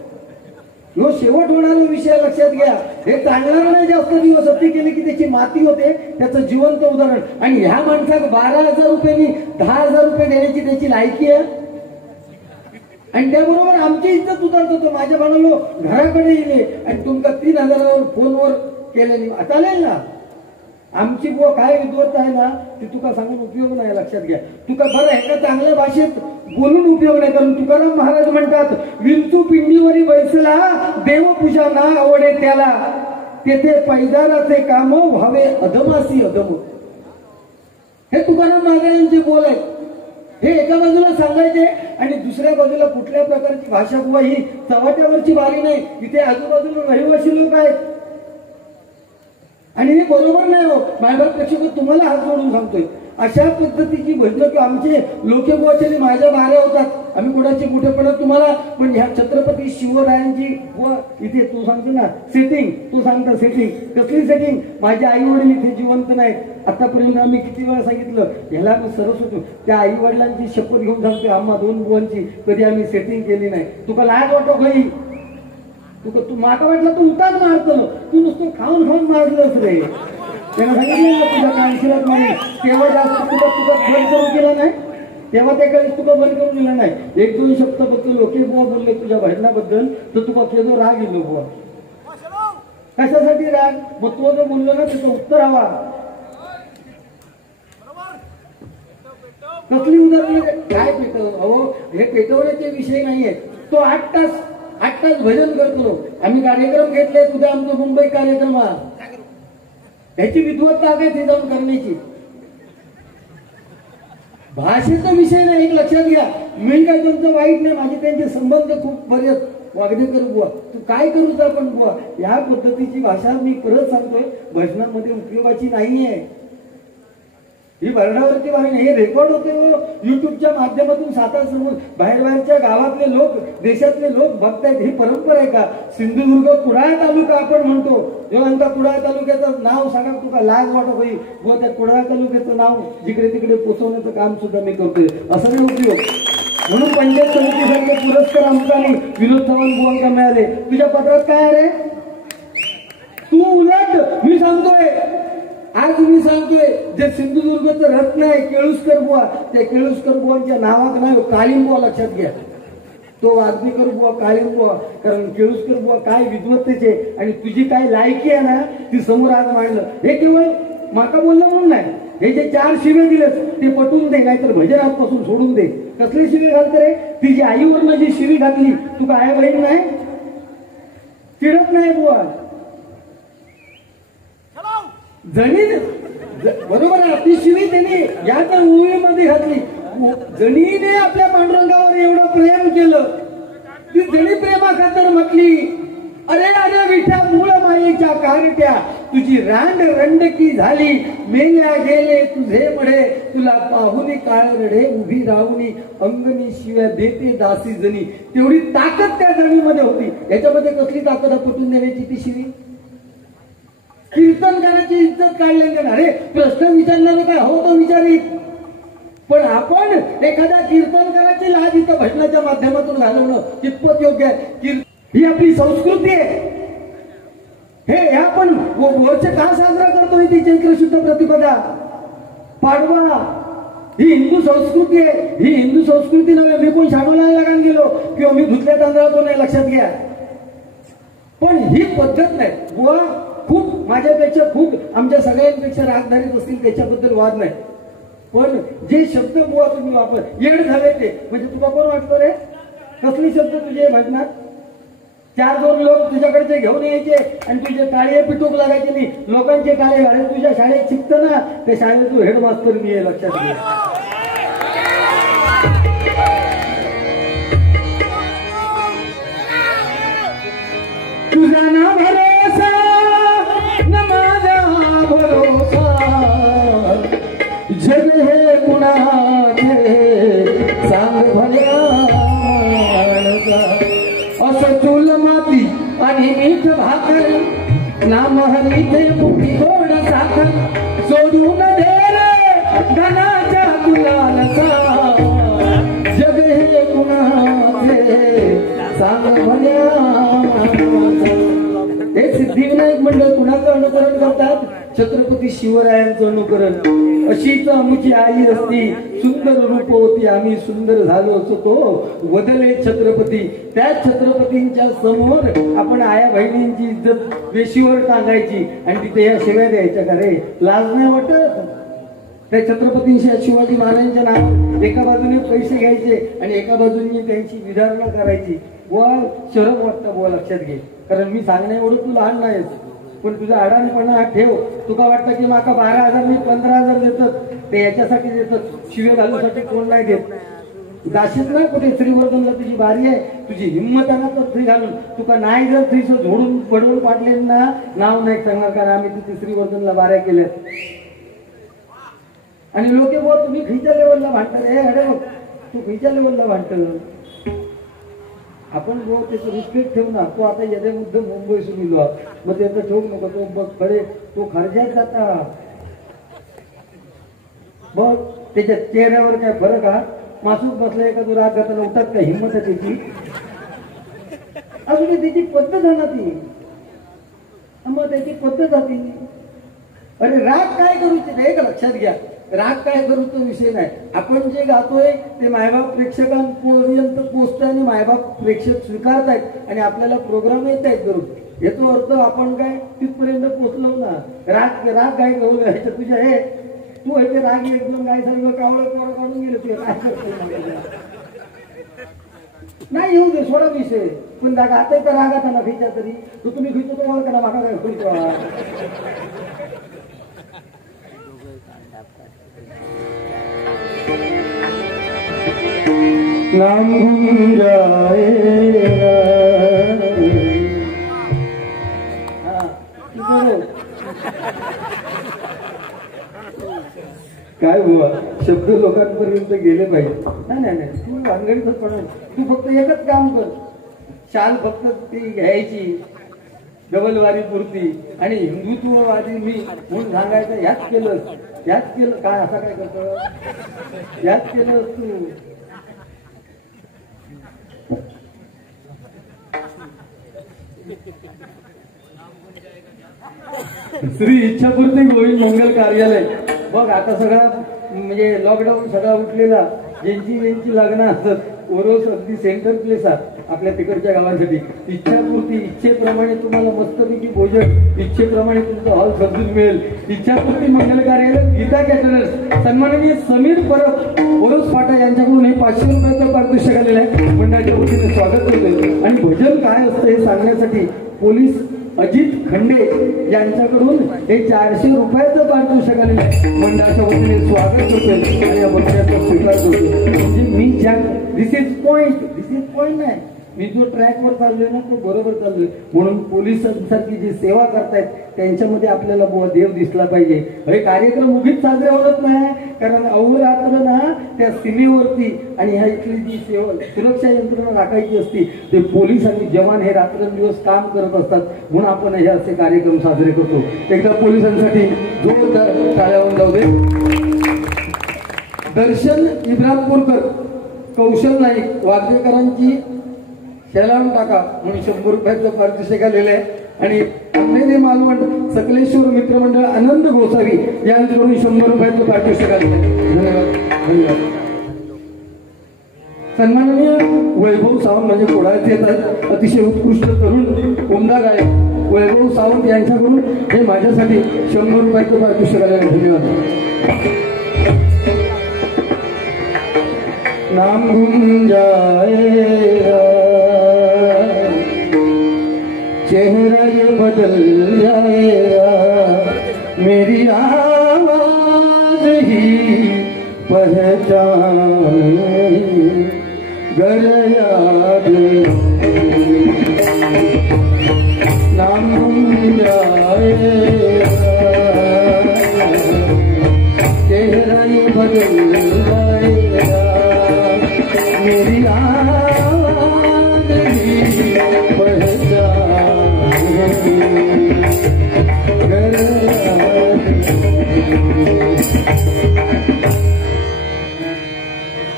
ह्यो शेवट होणारा विषय लक्षात घ्या हे चालणार नाही जास्त दिवस अति केले की त्याची माती होते त्याचं जिवंत उदाहरण आणि ह्या माणसाला 12,000 रुपयांनी 10,000 रुपये देण्याची त्याची लायकी आहे आणि त्याबरोबर आमची इज्जत उतरतो तो माझ्या म्हणालो घराकडे येणे आणि तुमका 3,000 फोनवर केलेली चालेल ना आमची बुवा काय विद्वत आहे ना ती तुका सांगून उपयोग नाही लक्षात घ्या तुका बरं एका चांगल्या भाषेत बोलून उपयोग नाही कारण तुकाराम महाराज म्हणतात विंचू पिंडीवरी बैसला देवपूजा ना आवडे त्याला तेथे पैदाराचे काम व्हावे अधमासी अधम हे तुकाराम महाराजांचे बोल आहेत हे एका बाजूला सांगायचे आणि दुसऱ्या बाजूला कुठल्या प्रकारची भाषा बुवा ही चव्हाट्यावरची बारी नाही इथे आजूबाजूला रहिवासी लोक आहेत आणि हे बरोबर नाही हो माझ्या प्रेक्षक तुम्हाला हात जोडून सांगतोय अशा पद्धतीची भजनं किंवा आमचे लोकेबुवाचे माझ्या बाऱ्या होतात आम्ही कोणाची कुठे पडत तुम्हाला पण ह्या छत्रपती शिवरायांची इथे तू सांगतो ना सेटिंग तू सांगता सेटिंग कसली सेटिंग माझे आई वडील इथे जिवंत नाही आतापर्यंत आम्ही किती वेळा सांगितलं ह्याला मी सरस होतो त्या आई वडिलांची शपथ घेऊन सांगतोय आम्हा 2 बुवांची कधी आम्ही सेटिंग केली नाही तुका लाज वाटो काही तू माका वाटलं तू उताच मारतो तू नुसतं खाऊन खाऊन मारलंच रे त्यानं सांगितलं तुझ्या कानशिलात नाही तेव्हा जास्त तुला बंद करून केला नाही तेव्हा त्या काळी तुका बंद करून दिला नाही 1-2 शब्द फक्त लोके बुवा बोलले तुझ्या भजनाबद्दल तर तुका केलो राग येतो बुवा कशासाठी राग मग तो जो बोललो ना त्याचं उत्तर हवा कसली उदाहरण काय पेटव अहो हे पेटवण्याचे विषय नाहीये तो 8 तास भजन करतो आम्ही कार्यक्रम घेतले तुझा आमचा मुंबई कार्यक्रम हा त्याची विद्वत्ता काय ते जाऊन करण्याची भाषेचा विषय नाही एक लक्षात घ्या मी काय तुमचं वाईट नाही माझे त्यांचे संबंध खूप बरेच वागदेकर बुवा तू काय करूच आपण बुवा या पद्धतीची भाषा मी परत सांगतोय भजनामध्ये उपयोगाची नाहीये ही वर्णावरती वाहिनी हे रेकॉर्ड होते युट्यूबच्या माध्यमातून समोर बाहेरच्या गावातले लोक देशातले लोक बघतायत ही परंपरा आहे का सिंधुदुर्ग कुडाळ तालुका आपण म्हणतो जेव्हा कुडाळ तालुक्याचं नाव सांगा तुका लाज वाटत होई व त्या कुडाळ तालुक्याचं नाव जिकडे तिकडे पोचवण्याचं काम सुद्धा मी करतोय असं नाही उपयोग म्हणून पंचायत समितीसारखे पुरस्कार आमचा विनोद चव्हाण बुवांका मिळाले तुझ्या पत्रात काय आहे तू उलट मी सांगतोय आज मी सांगतोय जे सिंधुदुर्गचं रत्न आहे केळुसकर बुवा त्या केळुसकर बुवांच्या नावात नाही काळीम बुवा लक्षात घ्या तो वागदेकर बुवा काळीम बुवा कारण केळुसकर बुवा काय विद्वत्तेचे आणि तुझी काय लायकी आहे ना ती समोर आज मांडलं हे केवळ माका बोललं म्हणून नाही हे जे 4 शिवे दिलेस ते पटवून दे नाहीतर भजन आजपासून सोडून दे कसली शिवी घालते रे? तिची आईवरनं जी शिवी घातली, तू काय बहीण नाही? चिडत नाही बुवा. जणी बरोबर आहे, ती शिवी त्यांनी या तर उळीमध्ये घातली. जणीने आपल्या पांडुरंगावर एवढं प्रेम केलं, ती जणी प्रेमा खातर म्हटली, अरे अरे विठ्या मूळ मायेच्या कारट्या, तुझी रांड रंडकी झाली, मेल्या गेले तुझे मढे, तुला पाहुनी काळ रडे, उभी राहुनी अंगणी शिव्या देते दासी जणी. तेवढी ताकद त्या जणीमध्ये होती. याच्यामध्ये कसली ताकद आहे पटून देण्याची ती शिवी? कीर्तन करायची इज्जत काढली का? अरे प्रश्न विचारणारे काय हो तो विचारित, पण आपण एखाद्या कीर्तन करायची लाज इथं भजनाच्या माध्यमातून घालवणं कितपत योग्य आहे? ही आपली संस्कृती आहे. हे आपण वर्ष का साजरा करतोय? ती चैत्र शुद्ध प्रतिपदा, पाडवा, ही हिंदू संस्कृती आहे. ही हिंदू संस्कृती नव्हे. मी कोण श्यामला लागून गेलो किंवा मी धुतल्या तांदळातून नाही, लक्षात घ्या. पण ही पद्धत नाही बुवा. खूप माझ्यापेक्षा खूप आमच्या सगळ्यांपेक्षा रागधारीत असतील त्याच्याबद्दल वाद नाही, पण जे शब्द बुवा तुम्ही वापर येड झाले ते म्हणजे तुला कोण वाटतं रे? कसले शब्द तुझे भजनात? 4-2 लोक तुझ्याकडचे घेऊन यायचे आणि तुझे टाळे पिटूक लागायचे नाही. लोकांचे टाळे घाले. तुझ्या शाळेत शिकतं ना, त्या शाळेत तू हेडमास्टर मी आहे, लक्षात घे. तुझा ना भरोसा न माझा भरोसा, जग हे कुणाचे सांग भल्या, असं चूल माती आणि मीठ भाकर, नाम हरीचे मुठी गोड साखर, सोडून दे रे धनाच्या तुलालसा, जग हे कुणाचे सांग भल्या. हे सिद्धिविनायक मंडळ कुणाचं अनुकरण करतात? छत्रपती शिवरायांचं अनुकरण. अशीच आमची आई असती, सुंदर रूप होती, आम्ही सुंदर झालो असतो, वदले छत्रपती. त्या छत्रपतींच्या समोर आपण आया बहिणींची इज्जत वेशीवर टांगायची आणि तिथे या शिव्या द्यायच्या का रे? लाज नाही वाटत? त्या छत्रपतींशी शिवाजी महाराजांच्या नाव एका बाजूने पैसे घ्यायचे आणि एका बाजूने त्यांची विचारणा करायची. बुवा शरम वाटतं बुवा, लक्षात घे. कारण मी सांगण्या एवढं तू लहान नाहीस, पण तुझा अडाणीपणा ठेव. तुका वाटतं की माका 12,000 मी 15,000 देतात, ते याच्यासाठी देतात, शिवे घालूसाठी कोण नाही देत. जाशीत ना कुठे श्रीवर्धनला तुझी बारी आहे, तुझी हिंमत आहे ना तर फ्री घालून. तुका नाही जर फ्री झोडून पडवून पाडले ना, नाव नाही सांगणार, कारण आम्ही तिथे श्रीवर्धनला बाऱ्या केल्या. आणि लोके बोल तुम्ही खिच्या लेवलला भांडतात. हे अरे तू खिच्या लेवलला भांडत. आपण बोल त्याचं रिस्पेक्ट ठेवू ना. तो आता येते मुद्दा मुंबई सुनीलो, मग त्याचं ठेवू नको. तो बघ खरे तो खर्जात जाता बघ, त्याच्या चेहऱ्यावर काय फरक हा? मासूक बसलाय का तो? राग घाताना उठतात का? हिंमत आहे त्याची? अजून त्याची पद्धत आहे ना ती, मग त्याची पद्धत आहे ती. अरे राग काय करू ते एक लक्षात घ्या. राग काय करू तो विषय नाही. आपण जे गातोय ते मायबाप प्रेक्षकांपर्यंत पोचतंय आणि मायबाप प्रेक्षक स्वीकारतायत आणि आपल्याला प्रोग्राम येत आहेत करून. याचा अर्थ आपण काय तिथपर्यंत पोचलो ना. राग राग काय करू ह्याच्या तुझ्या हे तू हे राग 1-2 गाय सर्व कावळ पोरं काढून गेले तुझ्या काय करतो नाही येऊ दे, सोडा विषय. पण आता तर राग आता ना खिचा तरी तू तुम्ही खिचतो तो का ना माका काय खुलतो नाम घूम जाएगा. काय हुआ शब्द लोकांपर्यंत गेले पाहिजे. नाही नाही तू भानगडीतच पडून तू फक्त एकच काम कर. शाल फक्त ती घ्यायची डबलवारी पुरती आणि हिंदुत्ववादी मी म्हणून सांगायचं याच केलं काय असं काय करतो याच केलं तू. श्री इच्छापूर्ती गोविंद मंगल कार्यालय बघ आता सगळं म्हणजे लॉकडाऊन सगळा उठलेला ज्यांची लग्न असतात ओरोस अगदी सेंटर प्लेस आहे आपल्या तिकडच्या गावांसाठी. इच्छापूर्ती इच्छेप्रमाणे तुम्हाला मस्तपैकी भोजन, इच्छेप्रमाणे तुमचा हॉल सजून मिळेल. इच्छापूर्ती मंगल कार्यालय गीता कॅटरर्स सन्माननीय समीर परब ओरोस फाटा यांच्याकडून हे 500 रुपयाचं पारितोषिक आलेलं आहे. मंडळाच्या वतीने स्वागत करतोय. आणि भजन काय असतं हे सांगण्यासाठी पोलीस अजित खंडे यांच्याकडून हे 400 रुपयाचं पारितोषिक आलेलं आहे. मंडळाच्या वतीने स्वागत करतोय आणि या बक्षिसाचा स्वीकार करतोय. म्हणजे मी ज्या दिस इज पॉइंट नाही, मी जो ट्रॅकवर चाललोय ना तो बरोबर चाललोय. म्हणून पोलिसांसारखी जी सेवा करतायत त्यांच्यामध्ये आपल्याला देव दिसला पाहिजे. हे कार्यक्रम उगीच साजरे होत नाही, कारण अहोरात्र ना त्या सीमेवरती आणि ह्या इथली जी सेवा सुरक्षा यंत्रणा राखायची असती ते पोलीस आणि जवान हे रात्रंदिवस काम करत असतात. म्हणून आपण हे असे कार्यक्रम साजरे करतो. एकदा पोलिसांसाठी जोरदार टाळ्या होऊन जाऊ दे. दर्शन इब्राहिमपूरकर, कौशल नाईक वाद्यकरांची शेलावून टाका म्हणून 100 रुपयाचं पारितोषिक आलेलं आहे. आणि अंधेरी मालवण सकलेश्वर मित्रमंडळ आनंद गोसावी यांच्याकडून 100 रुपयाचं पारितोषिक आलेलं आहे. धन्यवाद. सन्माननीय वैभव सावंत म्हणजे कोडाळचे येतात, अतिशय उत्कृष्ट तरुण उमदा गायक वैभव सावंत यांच्याकडून हे माझ्यासाठी 100 रुपयाचं पारितोषिक आलेलं आहे. धन्यवाद. नाम गुम जाएगा, चेहरा ये बदल जाएगा, मेरी आवाज ही पहचान गर याद नाम गुम जाएगा, चेहरा ये बदल जाएगा, मेरी आवाज ही पहचान गर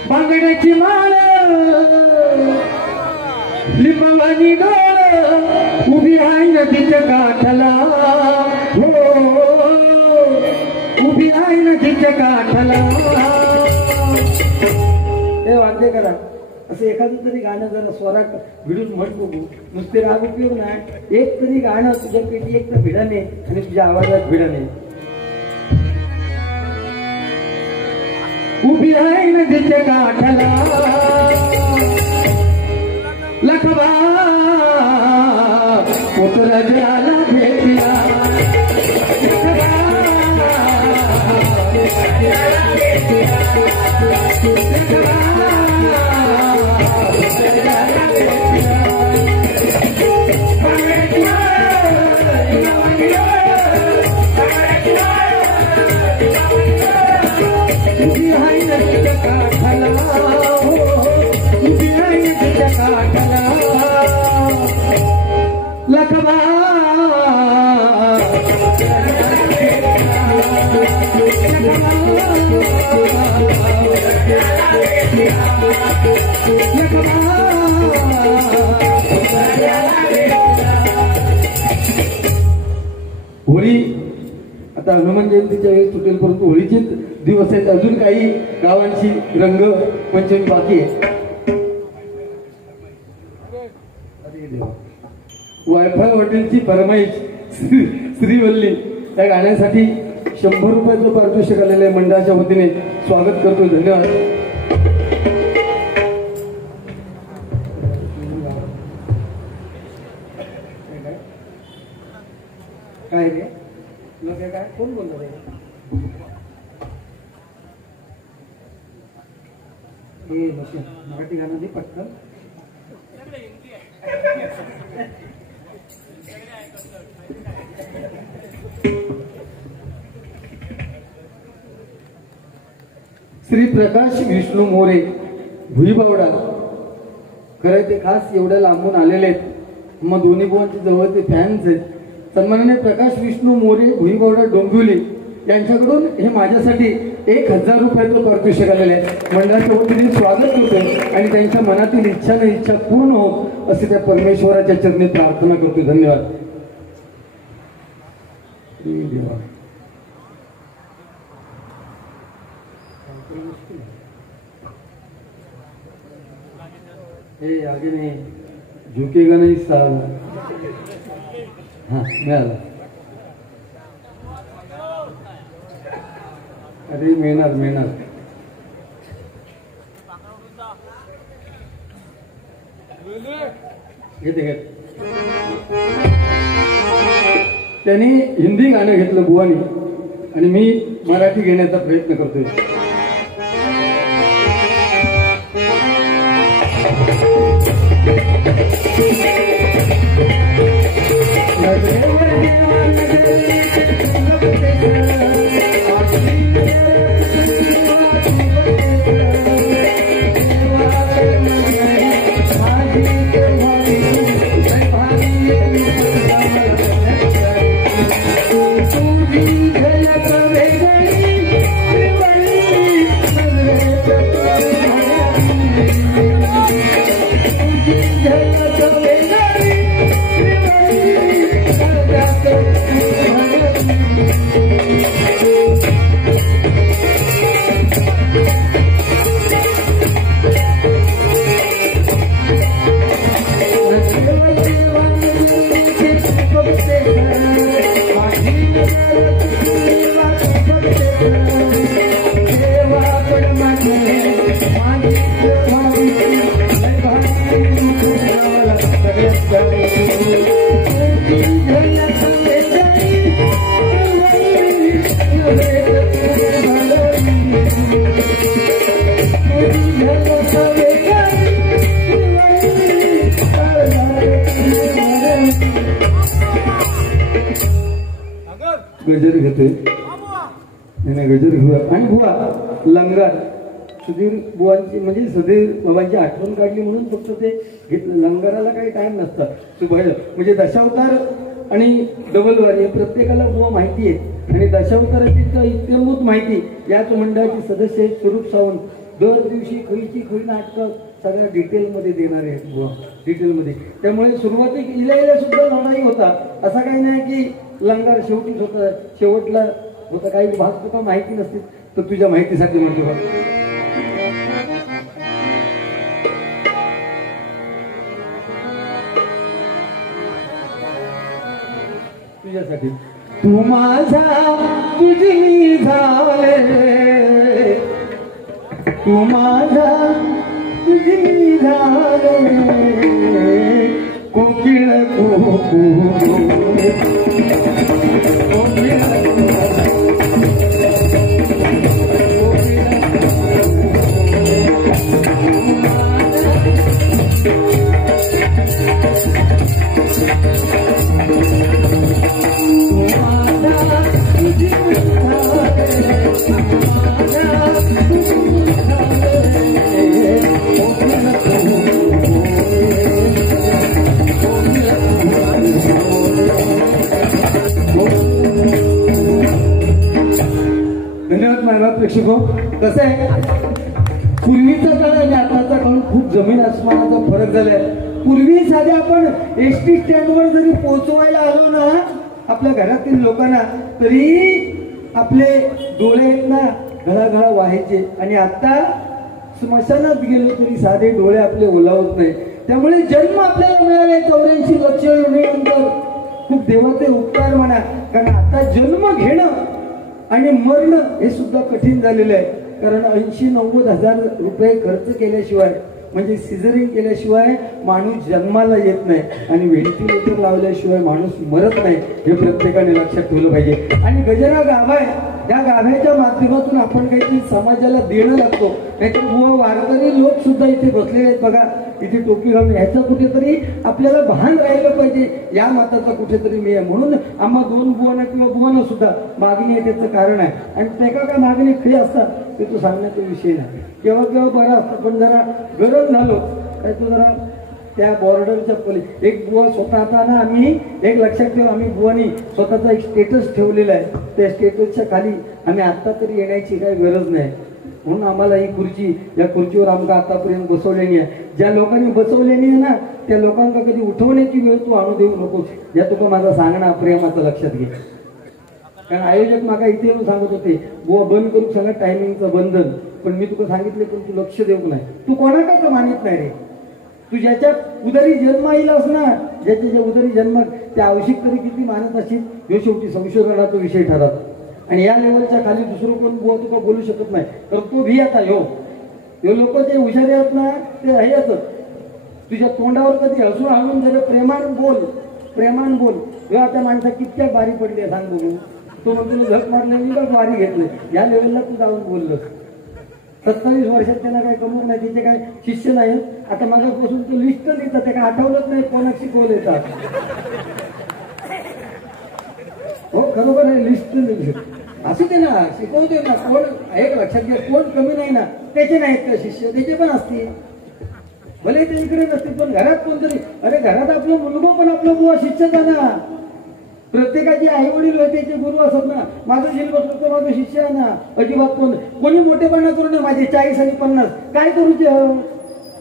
बांगड्याची माळ लिंबावानी डोळ उभी आहे नदीच्या काठाला, हो उभी आहे नदीच्या काठाला. हे वाद्य करा असं एखादं तरी गाणं जरा स्वरात भिडून म्हण बघू. नुसते राग उपयोग नाही, एक तरी गाणं तुझ्या पेटी एक तर भिडाने आणि तुझ्या आवाजात भिडाने. उभी आहे नदीच्या काठाला लखबा पोतराजाला भेटला, लखबा होळी आता हनुमान जयंतीच्या वेळेस सुटेल, परंतु होळीचेच दिवस आहेत. अजून काही गावांची रंग पंचमी बाकी आहे. वायफाय हॉटेलची फरमाईश श्रीवल्ली त्या गाण्यासाठी 100 रुपयाचं पारितोषिक आलेलं आहे. मंडळाच्या वतीने स्वागत करतो. धन्यवाद. काय रे काय कोण बोलतो रे? मराठी गाणं दे पटकन. श्री प्रकाश विष्णू मोरे भुईबावडा, खरं ते खास एवढ्या लांबून आलेले आहेत. मग दोन्ही बुवांचे जवळचे फॅन्स आहेत. सन्माननीय प्रकाश विष्णू मोरे भुईबावडा डोंबिवली यांच्याकडून हे माझ्यासाठी 1000 रुपयाचं पारितोषिक आलेलं आहे. मंडळाच्या वतीने स्वागत करतोय आणि त्यांच्या मनातील इच्छा न इच्छा पूर्ण होत असे त्या परमेश्वराच्या चरणी प्रार्थना करतोय. धन्यवाद. हे आगे नाही झुकेगा नाही साला. हा मिळाला. अरे मिळणार मिळणार. घेते घेत. त्यांनी हिंदी गाणं घेतलं बुवानी आणि मी मराठी घेण्याचा प्रयत्न करतोय. गजर घेतोय. नाही गजर घेऊया. आणि बुवा लंगर सुधीर बुवांची म्हणजे सुधीर बाबांची आठवण काढली म्हणून फक्त ते घेतलं. लंगराला काही टाइम नसतं. म्हणजे दशावतार आणि डबल वारी प्रत्येकाला बुवा माहिती आहे. आणि दशावताराची इत्यंभूत माहिती याच मंडळाचे सदस्य स्वरूप सावंत दर दिवशी खैची खै नाटकं सगळ्या डिटेलमध्ये देणार आहेत बुवा. डिटेलमध्ये. त्यामुळे सुरुवातीला सुद्धा लढाई होता. असा काही नाही की लंगर शेवटीच होता शेवटला होता. काही भाग तुका माहिती नसतील तर तुझ्या माहितीसाठी म्हणतो बघ. तुझ्यासाठी. तू माझा तुझी मी झाले. तू माझा तुझी मी झाले. कोकिळ धन्यवाद माझा प्रेक्षक. कसं आहे पूर्वीचा काळ आणि आताचा काळ खूप जमीन आसमानाचा फरक झालाय. पूर्वी साध्या आपण एसटी स्टँडवर जरी पोहोचवायला आलो ना आपल्या घरातील लोकांना तरी आपले डोळे ना घळाघळा व्हायचे. आणि आता स्मशानात गेलो तरी साधे डोळे आपले ओलावत नाही. त्यामुळे जन्म आपल्याला मिळाले 84 लक्ष नंतर खूप देवाचे उपकार म्हणा. कारण आता जन्म घेणं आणि मरणं हे सुद्धा कठीण झालेलं आहे. कारण 80-90 हजार रुपये खर्च केल्याशिवाय म्हणजे सिझरिंग केल्याशिवाय माणूस जन्माला येत नाही आणि व्हेंटिलेटर लावल्याशिवाय माणूस मरत नाही. हे प्रत्येकाने लक्षात ठेवलं पाहिजे. आणि गजरा गाभा आहे. त्या गाभ्याच्या माध्यमातून आपण काहीतरी समाजाला देणं लागतो. नाहीतर बुवा वारकरी लोक सुद्धा इथे बसलेले आहेत बघा. इथे टोपी घालून ह्याचं कुठेतरी आपल्याला भान राहिलं पाहिजे. या माताचा कुठेतरी मी आहे म्हणून आम्हा 2 बुवांना किंवा बुवांना सुद्धा मागणी आहे. त्याचं कारण आहे. आणि त्या काय मागणी खरी असतात ते तो सांगण्याचा विषय नाही. केव्हा केव्हा बरं असतं पण जरा गरम झालो काय तो जरा त्या बॉर्डरच्या पलीकडे एक बुवा स्वतः आता ना आम्ही एक लक्षात ठेवा आम्ही बुवानी स्वतःचा एक स्टेटस ठेवलेला आहे. त्या स्टेटसच्या खाली आम्ही आता तरी येण्याची काही गरज नाही. म्हणून आम्हाला ही खुर्ची या खुर्चीवर आमका आतापर्यंत बसवलेली आहे. ज्या लोकांनी बसवलेली आहे ना त्या लोकांना कधी उठवण्याची वेळ तू आणू देऊ नकोस. या तुका माझा सांगणं प्रेमाचं लक्षात घे. कारण आयोजक माका इथे येऊन सांगत होते बुवा बंद करू सांगा टायमिंगचं बंधन. पण मी तुला सांगितले पण तू लक्ष देऊ नाही. तू कोणाकाच मानित नाही रे. तू ज्याच्यात उदरी जन्म येईलच ना, ज्याच्या उदरी जन्म त्या आवश्यक तरी किती मानत असेल, ह्यो शेवटी संशोधनाचा विषय ठरत. आणि या लेवलच्या खाली दुसरं कोण बुवा तुका बोलू शकत नाही. तर तो भी आता ह्यो लोक जे हुशारी आहेत ना ते हेच, तुझ्या तोंडावर कधी हसून आणून जर प्रेमान बोल ह्यो त्या माणसा कितक्या बारी पडली सांग बघू. तो म्हणतो झक मारले मी बघ बारी घेतले. या लेवलला तू जाऊन बोललं. 27 वर्षात त्यांना काय कमवत नाही, तिचे काय शिष्य नाही. आता मागापासून तो लिस्ट लिहितात, ते काय आठवलंच नाही कोणाक शिकवलं येतात. हो खरोबर आहे, लिस्ट असू दे ना, शिकवतोय ना. कोण एक लक्षात घ्या, कोण कमी नाही ना. त्याचे नाहीत का शिष्य, त्याचे पण असतील. भले ते इकडे नसतील पण घरात कोणतरी, अरे घरात आपलं मुलगा पण आपलं बुवा शिक्षक आहे ना. प्रत्येकाचे आई वडील त्याचे गुरु असत ना. माझं झील बसलो तर माझं शिष्य आहे ना. अजिबात कोणी मोठेपणा करू नये. माझे 40 आणि 50 काय करूचे.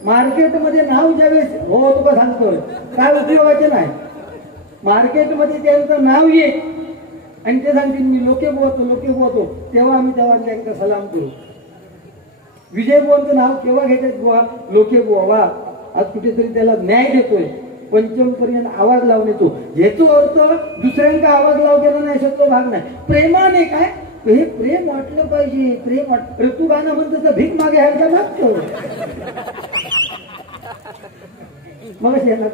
मार्केटमध्ये नाव ज्यावेळेस हो तुका सांगतोय काय उपयोगाचे नाही. मार्केटमध्ये त्यांचं नाव ये आणि ते सांगतील मी लोके बोलतो तेव्हा आम्ही तेव्हा त्यांना सलाम करू. विजय बुवांचं नाव केव्हा घेतात बुवा, लोके बुवा. वा आज कुठेतरी त्याला न्याय देतोय. पंचम पर्यंत आवाज लावून येतो. याचा अर्थ दुसऱ्यांका आवाज लाव केला नाही शकतो भाग नाही. प्रेमाने काय हे प्रेम वाटलं पाहिजे. प्रेम वाट तू गाणं म्हणतो भीक मागे ह्याला मागतो. मग याला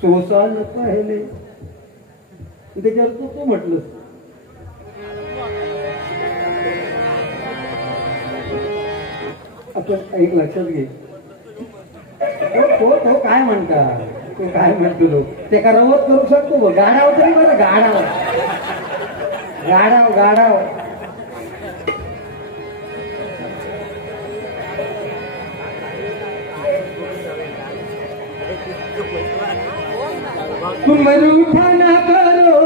सोसा नको हेले त्याच्यावर तू म्हटलंस. आपण एक लक्षात घे, तो काय म्हणता, तो काय म्हणतो लोक ते का रवत करू शकतो बघ. गाडाव तरी बरं, गाडाव तुम रूठा ना करो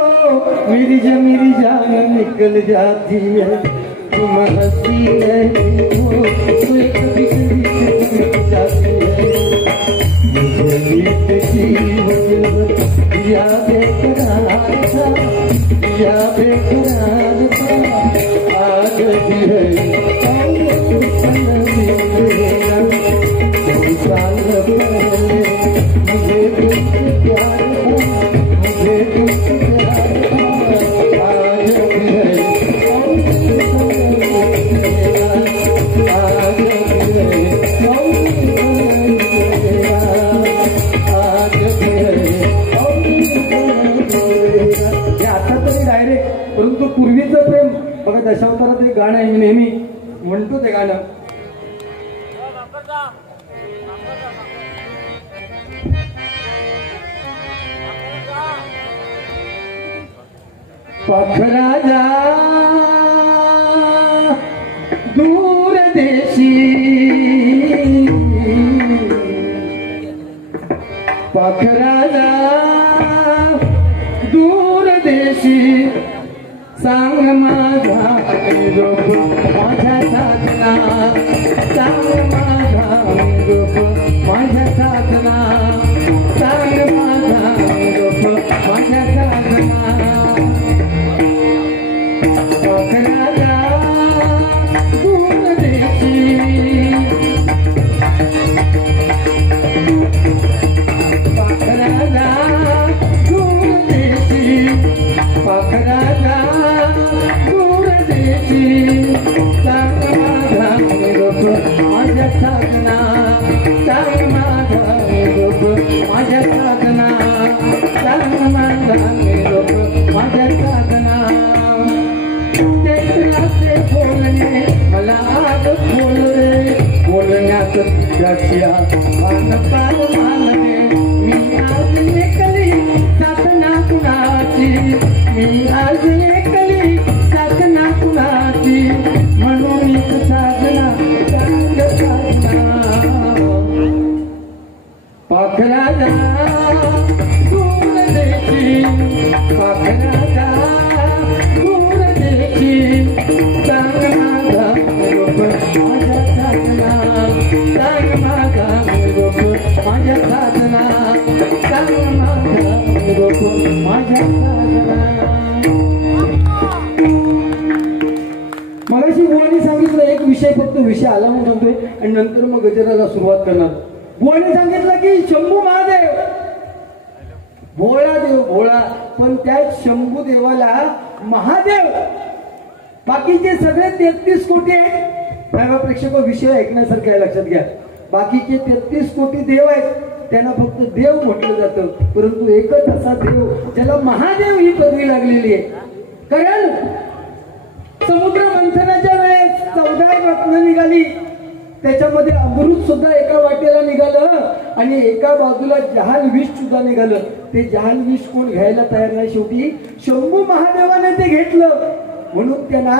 मेरी जान निकल जाती है. तुम हंसी नहीं हो तो कभी कभी जाती है. मुझे नींद की या बेकरार था आज भी है. परंतु पूर्वीचं प्रेम बघा. दशावतारात एक गाणं आहे, मी नेहमी म्हणतो ते गाणं. पाखरा जा दूर देशी, पाखरा जा दूर देशी. सांग माझा निरोप माझ्या साधना, सांग माझा निरोप माझ्या साधना, सांग माझा निरोप माझ्या साधना. पाखराला दूर देशी, पाखराला दूर देशी, पाखराला दूर देशी. सांग माझा निरोप माझ्या साधना, सांग माझा निरोप माझ्या साधना, सांग माझा निरोप माझ्या साधना. चैत्राचे बोलणे मला आज बोल रे, बोलण्यात त्याच्या पान मानले. मी आज एकली साधना कुणाची, मी आज एकली साधना कुणाची. म्हणून साधना साधना. पाखराला दूर देशी, पाखराला दूर देशी. सांग माझा निरोप माझ्या साधना, सांग माझा निरोप माझ्या साधना, सांग माझा निरोप माझ्या साधना. मगाशी मुलांनी सांगितलं एक विषय, फक्त विषय आला म्हणून म्हणतोय आणि नंतर मग गजराला सुरुवात करणार. बुवाने सांगितलं की शंभू महादेव भोळा देव भोळा, पण त्यात शंभू देवाला महादेव, बाकीचे सगळे 33 कोटी आहेत. प्रेक्षक विषय ऐकण्यासारखा आहे, लक्षात घ्या. बाकीचे 33 कोटी देव आहेत, त्यांना फक्त देव म्हटलं जातं. परंतु एकच असा देव ज्याला महादेव ही पदवी लागलेली आहे. कारण समुद्र मंथनाच्या वेळेस 14 रत्न निघाली, त्याच्यामध्ये अमृत सुद्धा एका वाटेला निघालं आणि एका बाजूला जहाल विष सुद्धा निघालं. ते जहाल विष कोण घ्यायला तयार नाही, शेवटी शंभू महादेवाने ते घेतलं, म्हणून त्यांना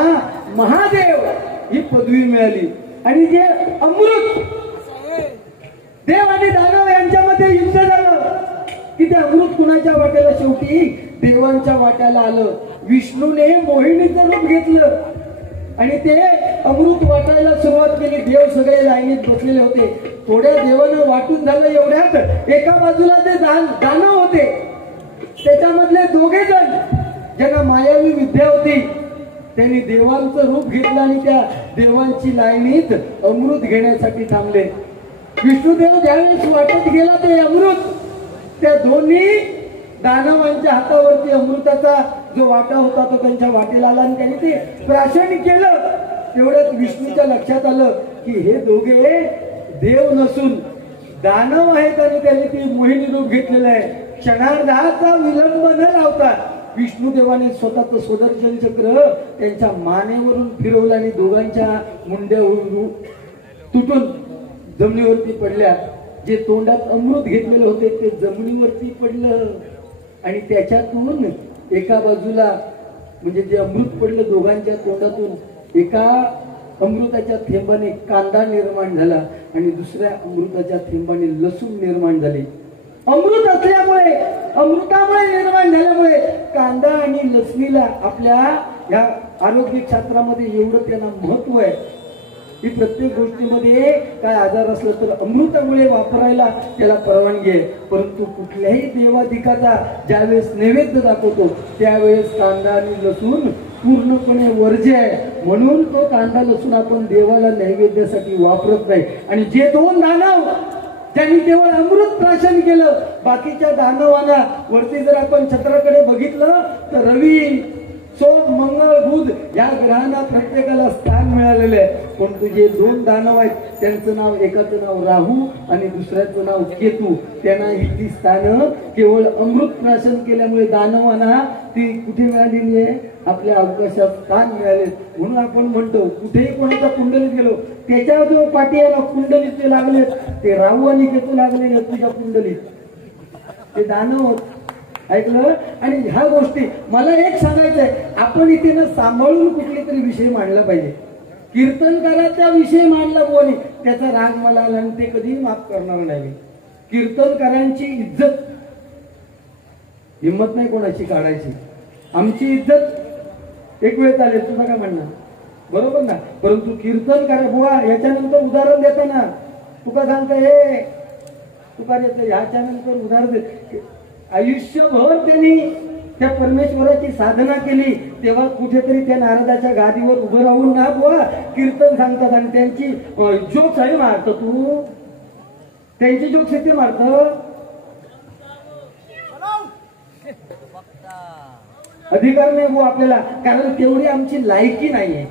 महादेव ही पदवी मिळाली. आणि जे अमृत, देव आणि दानव यांच्यामध्ये युद्ध झालं की ते अमृत कुणाच्या वाट्याला, शेवटी देवांच्या वाट्याला आलं. विष्णूने मोहिनीचं रूप घेतलं आणि ते अमृत वाटायला सुरुवात केली. देव सगळे लाईनीत बसलेले होते. थोड्या देवानं वाटून झालं, एवढ्यात एका बाजूला ते दानव होते, त्याच्यामधले 2 जण ज्यांना मायावी विद्या होती, त्यांनी देवांचं रूप घेतलं आणि त्या देवांची लाईनीत अमृत घेण्यासाठी थांबले. विष्णुदेव ज्यावेळेस वाटत गेला ते अमृत, त्या दोन्ही दानवांच्या हातावरती अमृताचा जो वाटा होता तो त्यांच्या वाटेला आला आणि त्यांनी ते प्राशन केलं. तेवढ्यात विष्णूच्या लक्षात आलं की हे दोघे देव नसून दानव आहेत आणि त्यांनी ते मोहिनी रूप घेतलेलं आहे. क्षणार्धाचा विलंब न लावता विष्णुदेवाने स्वतःचं सुदर्शन चक्र त्यांच्या मानेवरून फिरवलं आणि दोघांच्या मुंड्या तुटून जमिनीवरती पडल्या. जे तोंडात अमृत घेतलेलं होते ते जमिनीवरती पडलं आणि त्याच्यातून एका बाजूला म्हणजे जे अमृत पडलं दोघांच्या तोंडातून, एका अमृताच्या थेंबाने कांदा निर्माण झाला आणि दुसऱ्या अमृताच्या थेंबाने लसूण निर्माण झाले. अमृत असल्यामुळे, अमृतामुळे निर्माण झाल्यामुळे कांदा आणि लसणीला आपल्या या आरोग्य क्षेत्रामध्ये एवढं त्यांना महत्व आहे की प्रत्येक गोष्टीमध्ये काय आजार असलं तर अमृतामुळे वापरायला त्याला परवानगी आहे. परंतु कुठल्याही देवाधिकाचा ज्यावेळेस नैवेद्य दाखवतो त्यावेळेस कांदा आणि लसूण पूर्णपणे वर्ज्य आहे. म्हणून तो कांदा लसूण आपण देवाला नैवेद्यासाठी वापरत नाही. आणि जे 2 दानव त्यांनी केवळ अमृत प्राशन केलं, बाकीच्या दानवांना वरती जर आपण छत्राकडे बघितलं तर रवी, सोम, मंगळ, बुध या ग्रहांना प्रत्येकाला स्थान मिळालेलं आहे. पण तुझे 2 दानव आहेत, त्यांचं नाव, एकाचं नाव राहू आणि दुसऱ्याचं नाव केतू, त्यांना ही स्थान केवळ अमृत प्राशन केल्यामुळे दानवांना ती कुठे मिळालेली आहे, आपल्या अवकाशात स्थान मिळाले. म्हणून आपण म्हणतो कुठेही कोणाच्या कुंडलीत गेलो त्याच्या जो पाठी आहे ना कुंडलीत ते लागले, ते राहू आणि केतू लागलेले तुझ्या कुंडलीत, ते दानव ऐकलं. आणि ह्या गोष्टी मला एक सांगायचंय, आपण इथे ना सांभाळून कुठले तरी विषय मांडला पाहिजे. कीर्तनकाराचा विषय मांडला कोणी त्याचा राग मला आला आणि ते कधीही माफ करणार नाही. कीर्तनकारांची इज्जत, हिंमत नाही कोणाची काढायची. आमची इज्जत एक वेळ चालेल, तुझं काय म्हणणार, बरोबर ना. परंतु कीर्तनकार बुवा याच्यानंतर उदाहरण देताना तुका सांगता हे तुका ह्याच्यानंतर उदाहरण आयुष्यभर त्यांनी त्या परमेश्वराची साधना केली, तेव्हा कुठेतरी त्या नारदाच्या गादीवर उभं राहून ना बुवा कीर्तन सांगतात आणि त्यांची जोक्स आहे मारत, तू त्यांची जोक्स इथे मारत. अधिकार नाही बुवा आपल्याला, कारण तेवढी आमची लायकी नाहीये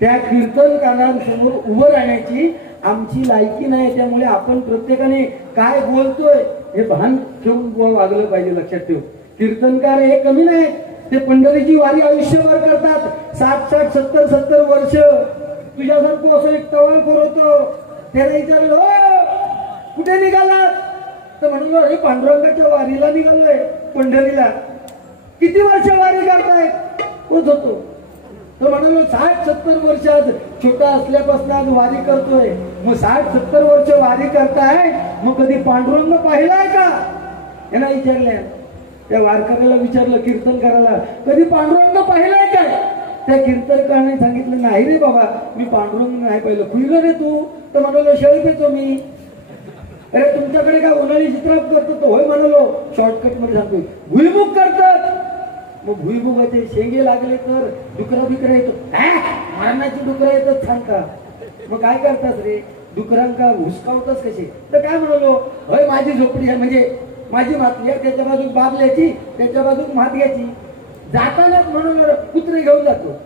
त्या कीर्तनकारांसमोर उभं राहण्याची, आमची लायकी नाही. त्यामुळे आपण प्रत्येकाने काय बोलतोय हे भान ठेवून वागलं पाहिजे. लक्षात ठेव, कीर्तनकार हे कमी नाही, ते पंढरीची वारी आयुष्यभर करतात. 60-60, 70-70 वर्ष. तुझ्यासारखं असं एक टवाळखोर होतो, त्याला विचारलं कुठे निघालात, तर म्हणलो हे पांडुरंगाच्या वारीला निघालोय पंढरीला. किती वर्ष वारी करताय, तोच होतो. तर म्हणालो 60-70 वर्ष, आज छोटा असल्यापासून आज वारी करतोय. मग 60-70 वर्ष वारी करताय, मग कधी पांडुरंग पाहिलाय का, यांना विचारल्या. त्या वारकऱ्याला विचारलं, कीर्तनकाराला, कधी पांडुरंग पाहिलाय काय. त्या कीर्तनकाराने सांगितलं नाही रे बाबा, मी पांडुरंग नाही पाहिलं. खुईलं रे तू, तर म्हणालो शेळी पेचो मी. अरे तुमच्याकडे काय उन्हाळी चित्रात करतो, तो होय म्हणालो, शॉर्टकट मध्ये सांगतो भुईमुग करतात. मग भुईमुगाचे शेंगे लागले तर डुकरा बिकरा येतो, मरणाची डुकरा येतात सांगता. मग काय करतात रे, डुकरांका हुसकावतच कसे. तर काय म्हणालो, होय माझी झोपडी आहे म्हणजे माझी मातली आहे, त्याच्या बाजूक बाबल्याची, त्याच्या बाजूक म्हादग्याची. जातानाच म्हणालो कुत्रे घेऊन जातो.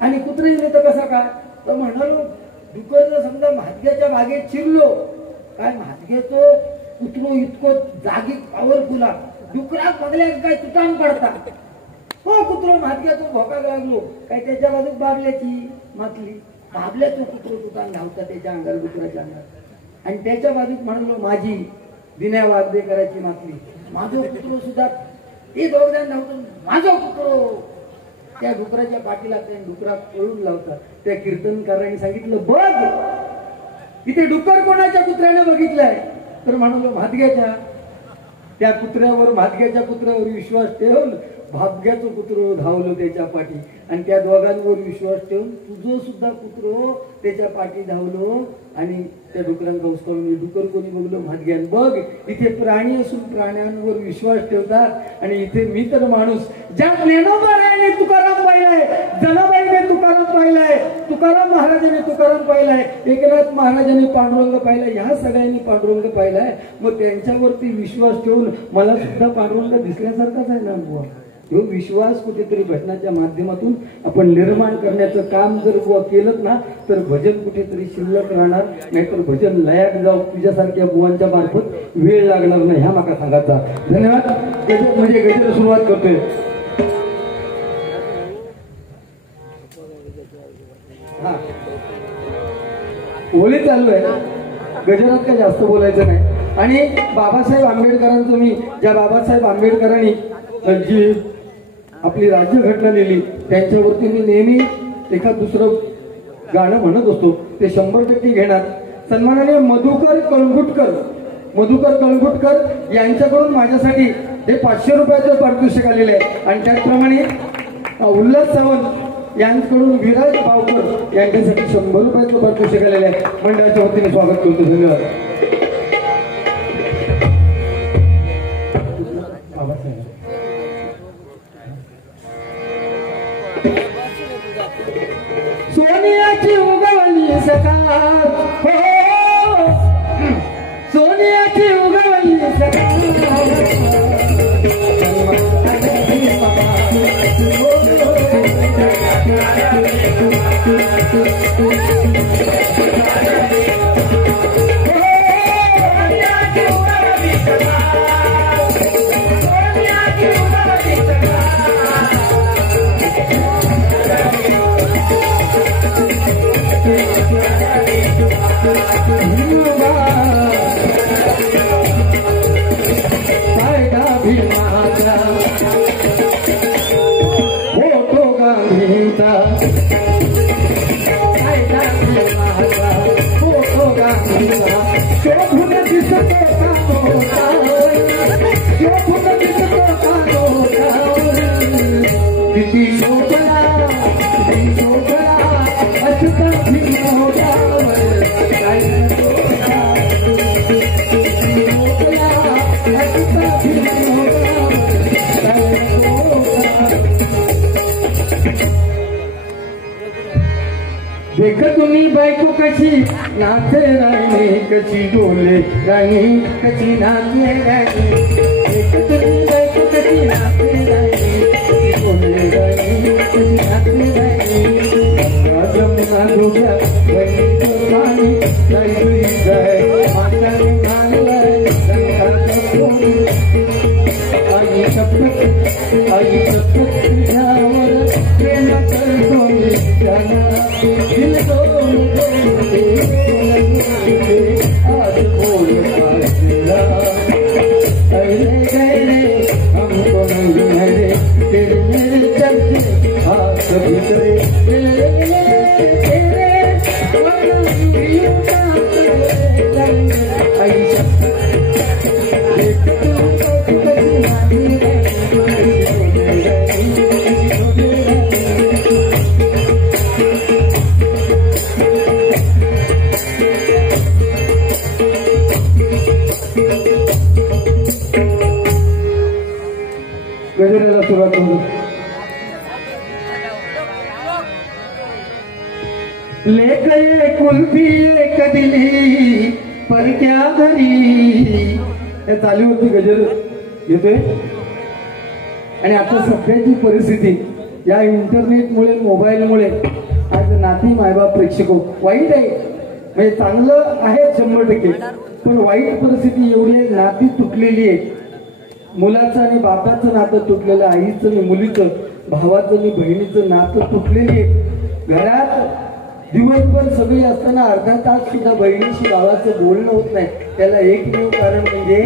आणि कुत्रे येणे तर कसा काय, तर म्हणालो डुकर जर समजा म्हादग्याच्या बागेत शिरलो, काय म्हादग्याचं कुत्रो इतकं जागी पॉवरफुल आहे, डुकरात बघल्या काय तुटान पडतात. हो कुत्रो म्हादग्याचं भोका लागलो, काय त्याच्या बाजूक बाबल्याची मातली, बाबल्याचं कुत्रो तुटान धावता त्याच्या अंगाला, डुकराच्या अंगाला. आणि त्याच्या बाजूक म्हणलो माझी दिन्या वागदेकराची मातली, माझं कुत्रो सुद्धा ते दोघजण धावतो, माझं कुत्रो. त्या डुकराच्या पाठीला त्या डुकरा पळून लावतात. त्या कीर्तनकारांनी सांगितलं, बघ इथे डुकर कोणाच्या कुत्र्याने बघितलंय, तर म्हणालो म्हादग्याच्या. त्या कुत्र्यावर, म्हादग्याच्या कुत्र्यावर विश्वास ठेवून भाग्याचं कुत्र धावलं त्याच्या पाठी. आणि त्या दोघांवर विश्वास ठेवून तुझं सुद्धा कुत्र त्याच्या पाठी धावलो. आणि त्या डुकरांना उचलून डुकर कोणी बघलं, म्हादग्यान. बघ इथे प्राणी असून प्राण्यांवर विश्वास ठेवतात, आणि इथे मी तर माणूस. ज्या ज्ञानोबाने तुकाराम पाहिलाय, जनाबाईने तुकाराम पाहिलाय, तुकाराम महाराजांनी तुकाराम पाहिलाय, एकनाथ महाराजांनी पांडुरंग पाहिलाय, ह्या सगळ्यांनी पांडुरंग पाहिलाय. मग त्यांच्यावरती विश्वास ठेवून मला सुद्धा पांडुरंग दिसल्यासारखाच आहे ना बुवा. तो विश्वास कुठेतरी भजनाच्या माध्यमातून आपण निर्माण करण्याचं काम जर बुवा केलं ना, तर भजन कुठेतरी शिल्लक राहणार. नाहीतर भजन लयाक जाऊ तुझ्यासारख्या बुवांच्या मार्फत वेळ लागणार नाही, ह्या माका सांगायचा. धन्यवाद. म्हणजे गजर सुरुवात करतोय. हा ओली चालू आहे, गजरात काय जास्त बोलायचं नाही. आणि बाबासाहेब आंबेडकरांचं, मी ज्या बाबासाहेब आंबेडकरांनी जी आपली राज्यघटना लिहिली, त्यांच्यावरती मी नेहमी एखाद दुसरं गाणं म्हणत असतो. ते 100% घेणार. सन्माननीय मधुकर कळंगुटकर यांच्याकडून माझ्यासाठी हे 500 रुपयाचं पारितोषिक आलेलं आहे. आणि त्याचप्रमाणे उल्हास सावंत यांच्याकडून विराज भावकर यांच्यासाठी 100 रुपयाचं पारितोषिक आलेलं आहे. मंडळाच्या वतीने स्वागत करतो. धन्यवाद. सोनियाची उगवली सकाळ, हो सोनियाची उगवली सकाळ, देख तुम्ही बायको कशी नाचे राणी, कशी डोले राणी, कशी नाचे राणी. देख तुम्ही बायको कशी नाचे राणी, कशी डोले राणी, कशी नाचे राणी. जमुना डोब्या बहिणीचं पाणी नाही जाय, माताने मानलाय आई शपथ, आई शपथ तुझ्यावर प्रेम करतो मी त्यांना. आज बोल हमको नहीं है तेरे मेरे चलते हाथ भीतरे गजरेला सुरुवात करू. लेकर लेके कुल्फी एक दिली परक्या घरी. या चालीवरती गजर येतोय. आणि आता सध्याची परिस्थिती या इंटरनेटमुळे मोबाईलमुळे आज नाती मायबाप प्रेक्षक वाईट आहे. म्हणजे चांगलं आहे 100%, पण वाईट परिस्थिती एवढी आहे, नाती तुटलेली आहे. मुलाचं आणि बापाचं नातं तुटलेलं, आईचं आणि मुलीचं, भावाचं आणि बहिणीचं नातं तुटलेली आहे. घरात दिवसभर सगळी असताना अर्धा तास सुद्धा बहिणीशी भावाचं बोलणं होत नाही. त्याला एकमेव कारण म्हणजे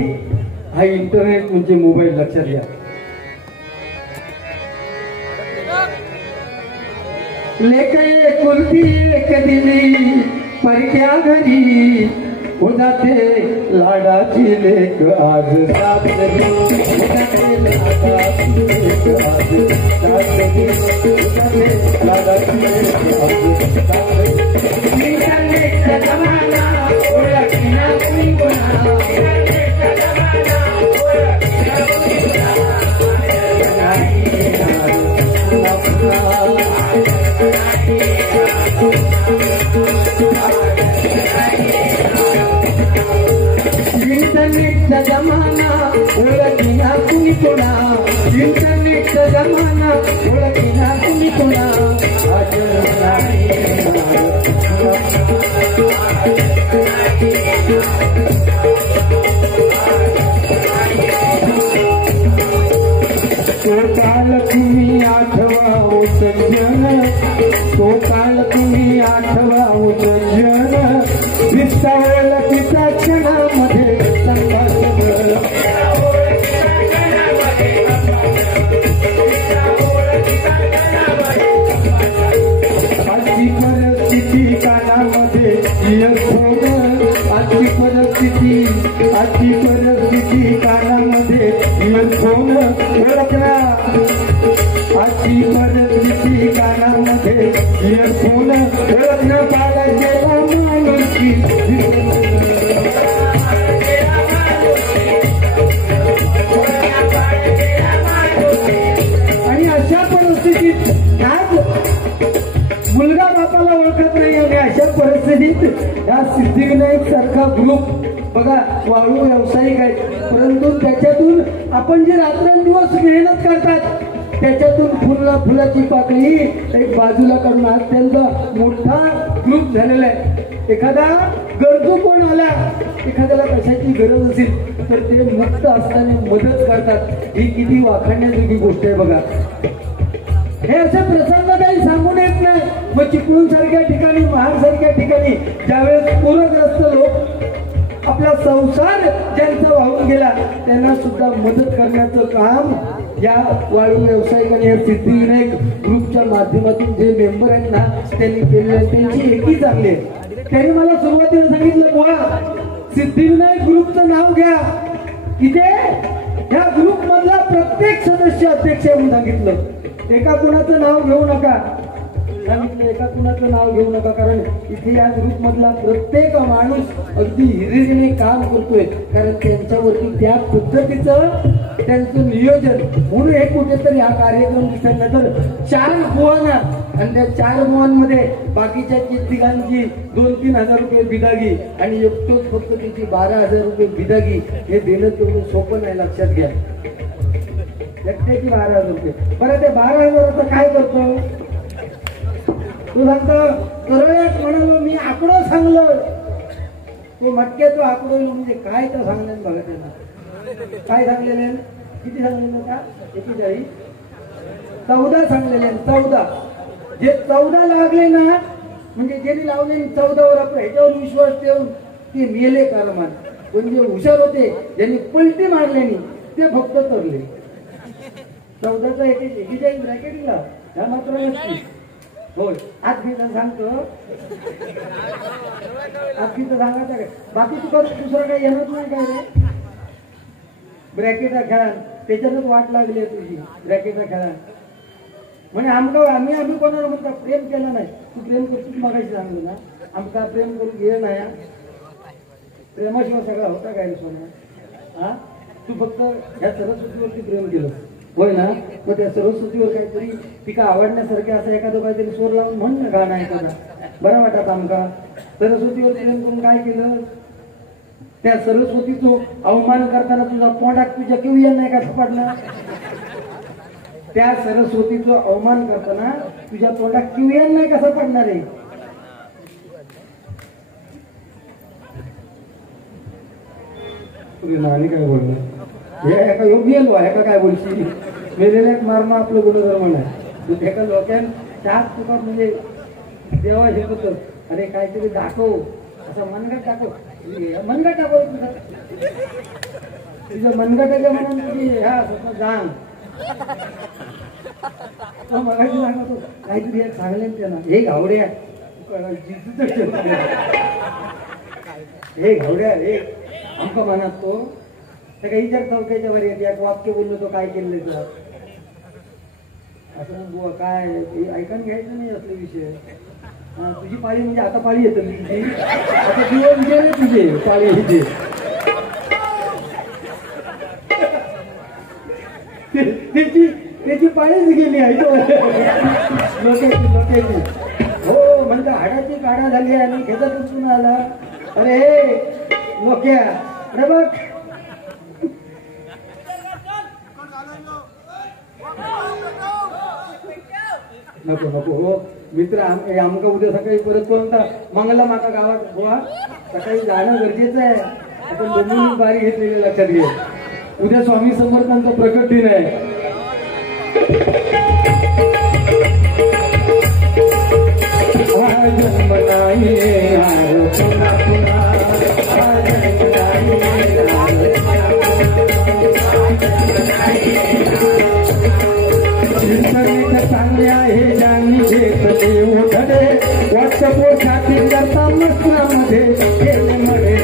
हा इंटरनेट म्हणजे मोबाईल. लक्षात घ्या. लेके कुल्फी एक दिली परक्या घरी हो जाते लाडाची लेक आज सासरी. हो जाते लाडाची लेक आज सासरी. हो जाते लाडाची लेक आज सासरी. इंटरनेटचा जमाना ओळखीना कुणी कोणा. इंटरनेटचा जमाना ओळखीना कुणी इंटरनेटचा जमाना ओळखीना कुणी कोणा. इंटरनेटचा जमाना ओळखीना कुणी कोणा. तो काल तुम्ही आठवा सज्जन. तो काल तुम्ही आठवा सज्जन. विस्तावल तिचा क्षणामध्ये आजची परिस्थिती कानामध्ये इयरफोन. आजची परिस्थिती कानामध्ये इयरफोन ओळखला. आजची परिस्थिती कानामध्ये इयरफोन ओळखणं पाडायला माणुसकी. आणि अशा परिस्थितीत आज मुलगा बापाला ओळखत नाही. आणि अशा परिस्थितीत या सिद्धिविनायक सारखा ग्रुप बघा वाळू व्यावसायिक आहेत, परंतु त्याच्यातून आपण जे रात्रंदिवस मेहनत करतात त्याच्यातून फुलाची पाकळी एक बाजूला करून आज त्यांचा मोठा ग्रुप झालेला आहे. एखादा गरजू कोण आला, एखाद्याला कशाची गरज असेल तर ते मुक्त असताना मदत करतात. ही किती वाखाणण्याजोगी गोष्ट आहे बघा. हे असे प्रसंग काही सांगून येत नाही. मग चिपळूण सारख्या ठिकाणी, महाड सारख्या ठिकाणी ज्यावेळेस पूरग्रस्त लोक आपला संसार ज्यांचा वाहून गेला त्यांना सुद्धा मदत करण्याचं काम या वाळू व्यावसायिकांनी या सिद्धिविनायक ग्रुपच्या माध्यमातून जे मेंबर आहेत ना त्यांनी केलेलं आहे. त्यांची एकी चांगली आहे. त्यांनी मला सुरुवातीला सांगितलं बुवा सिद्धिविनायक ग्रुपचं नाव घ्या. इथे या ग्रुप मधला प्रत्येक सदस्य अध्यक्ष म्हणून सांगितलं. एका कुणाचं नाव घेऊ नका सांगितलं. एका कुणाचं नाव घेऊ नका, कारण इथे या ग्रुप मधला प्रत्येक माणूस अगदी हिरिरीने काम करतोय. कारण त्यांच्यावरती त्या पद्धतीचं त्यांचं नियोजन म्हणून हे कुठेतरी हा कार्यक्रम दिसत. तर 4 बुवांना आणि त्या 4 बुवांमध्ये बाकीच्या तिघांची 2-3 हजार रुपये बिदागी आणि एकटोच फक्त तिची 12,000 रुपये बिदागी. हे देणं तेवढं सोपं नाही. लक्षात घ्या. एकट्याची 12,000 रुपये. बरं ते 12,000 काय करतो तू सांगतो. सरळ्यात म्हणालो मी आकडो सांगलो. तो मटक्याचा आकडो म्हणजे काय तर सांगले बघा. त्यांना काय सांगलेले, किती सांगलेलं का? 41 14 सांगलेले. 14 जे 14 लागले ना म्हणजे ज्यांनी लावले 14वर आपण ह्याच्यावर विश्वास ठेवून ते मेले कारमान. पण जे हुशार होते ज्यांनी पलटी मारले नाही ते फक्त तरले. 14चा 41 ब्रॅकेटला ह्या मात्र नक्की होय. आज मी सांगतो आज सांगायचं काय बाकी तुला दुसरं काही येणार नाही काय रे. ब्रॅकेटा खेळा त्याच्यातच वाट लागली आहे तुझी. ब्रॅकेटा खेळा म्हणजे आम्ही कोणाला म्हणता प्रेम केलं नाही. तू प्रेम करतो मगाशी सांगलं ना. आमका प्रेम करून घे नाही. प्रेमाशिवाय सगळा होता काय सोना. हा तू फक्त ह्या सरस्वतीवरती प्रेम केलं होय ना. मग त्या सरस्वतीवर काहीतरी तिका आवडण्यासारखे असं एखादं काहीतरी स्वर लावून म्हण ना गाणं एखादा. बरं वाटत आमका सरस्वतीवर प्रेम करून काय केलं त्या सरस्वतीचं अवमान करताना तुझा तोंडात तुझ्या किवया नाही का थपाडला त्या सरस्वतीचं अवमान करताना तुझ्या तोंडात किवया नाही कसं पडणार आहे आणि काय बोलणं हे एका योग्य ह्याका काय बोलशी मेलेल्या मारणं आपलं गुणधर्म नाही एका लोकांना त्याच तुका म्हणजे देवा शिकवत अरे काहीतरी दाखव असं मनगट दाखव मनगट दाखव तुझ्या मनगटाच्या म्हणून तुझी ह्या स्वतः जाण मगाशी सांगतो काहीतरी एक सांगले त्यांना हे घावड्या हे घावड्या हे आमका म्हणत तो काही जर चौक्याच्या वर येते एक वाक्य बोललो तो काय केलं तुला असं बुवा काय ऐकून घ्यायचं नाही असले विषय तुझी पाळी म्हणजे आता पाळी येतं तुझी आता दिवस गेले तुझे पाळी येते त्याची पाळीच गेली ऐकतो लोकेची हो म्हणता हाडाची काढा झाली आणि खेळत उचलून आला अरे हे लोक्या अरे बघ नको नको हो मित्र आमका उद्या सकाळी परत कोणता मंगला माका गावात बुवा सकाळी जाणं गरजेचं आहे आपण दोन्ही बारी घेतलेली लक्षात घे उद्या स्वामी समर्थांचा प्रकट दिन आहे चांगले आहे ज्यांनी घेतले ओढले व्हॉट्सअपवर करता मस्त्रामध्ये गेले म्हणे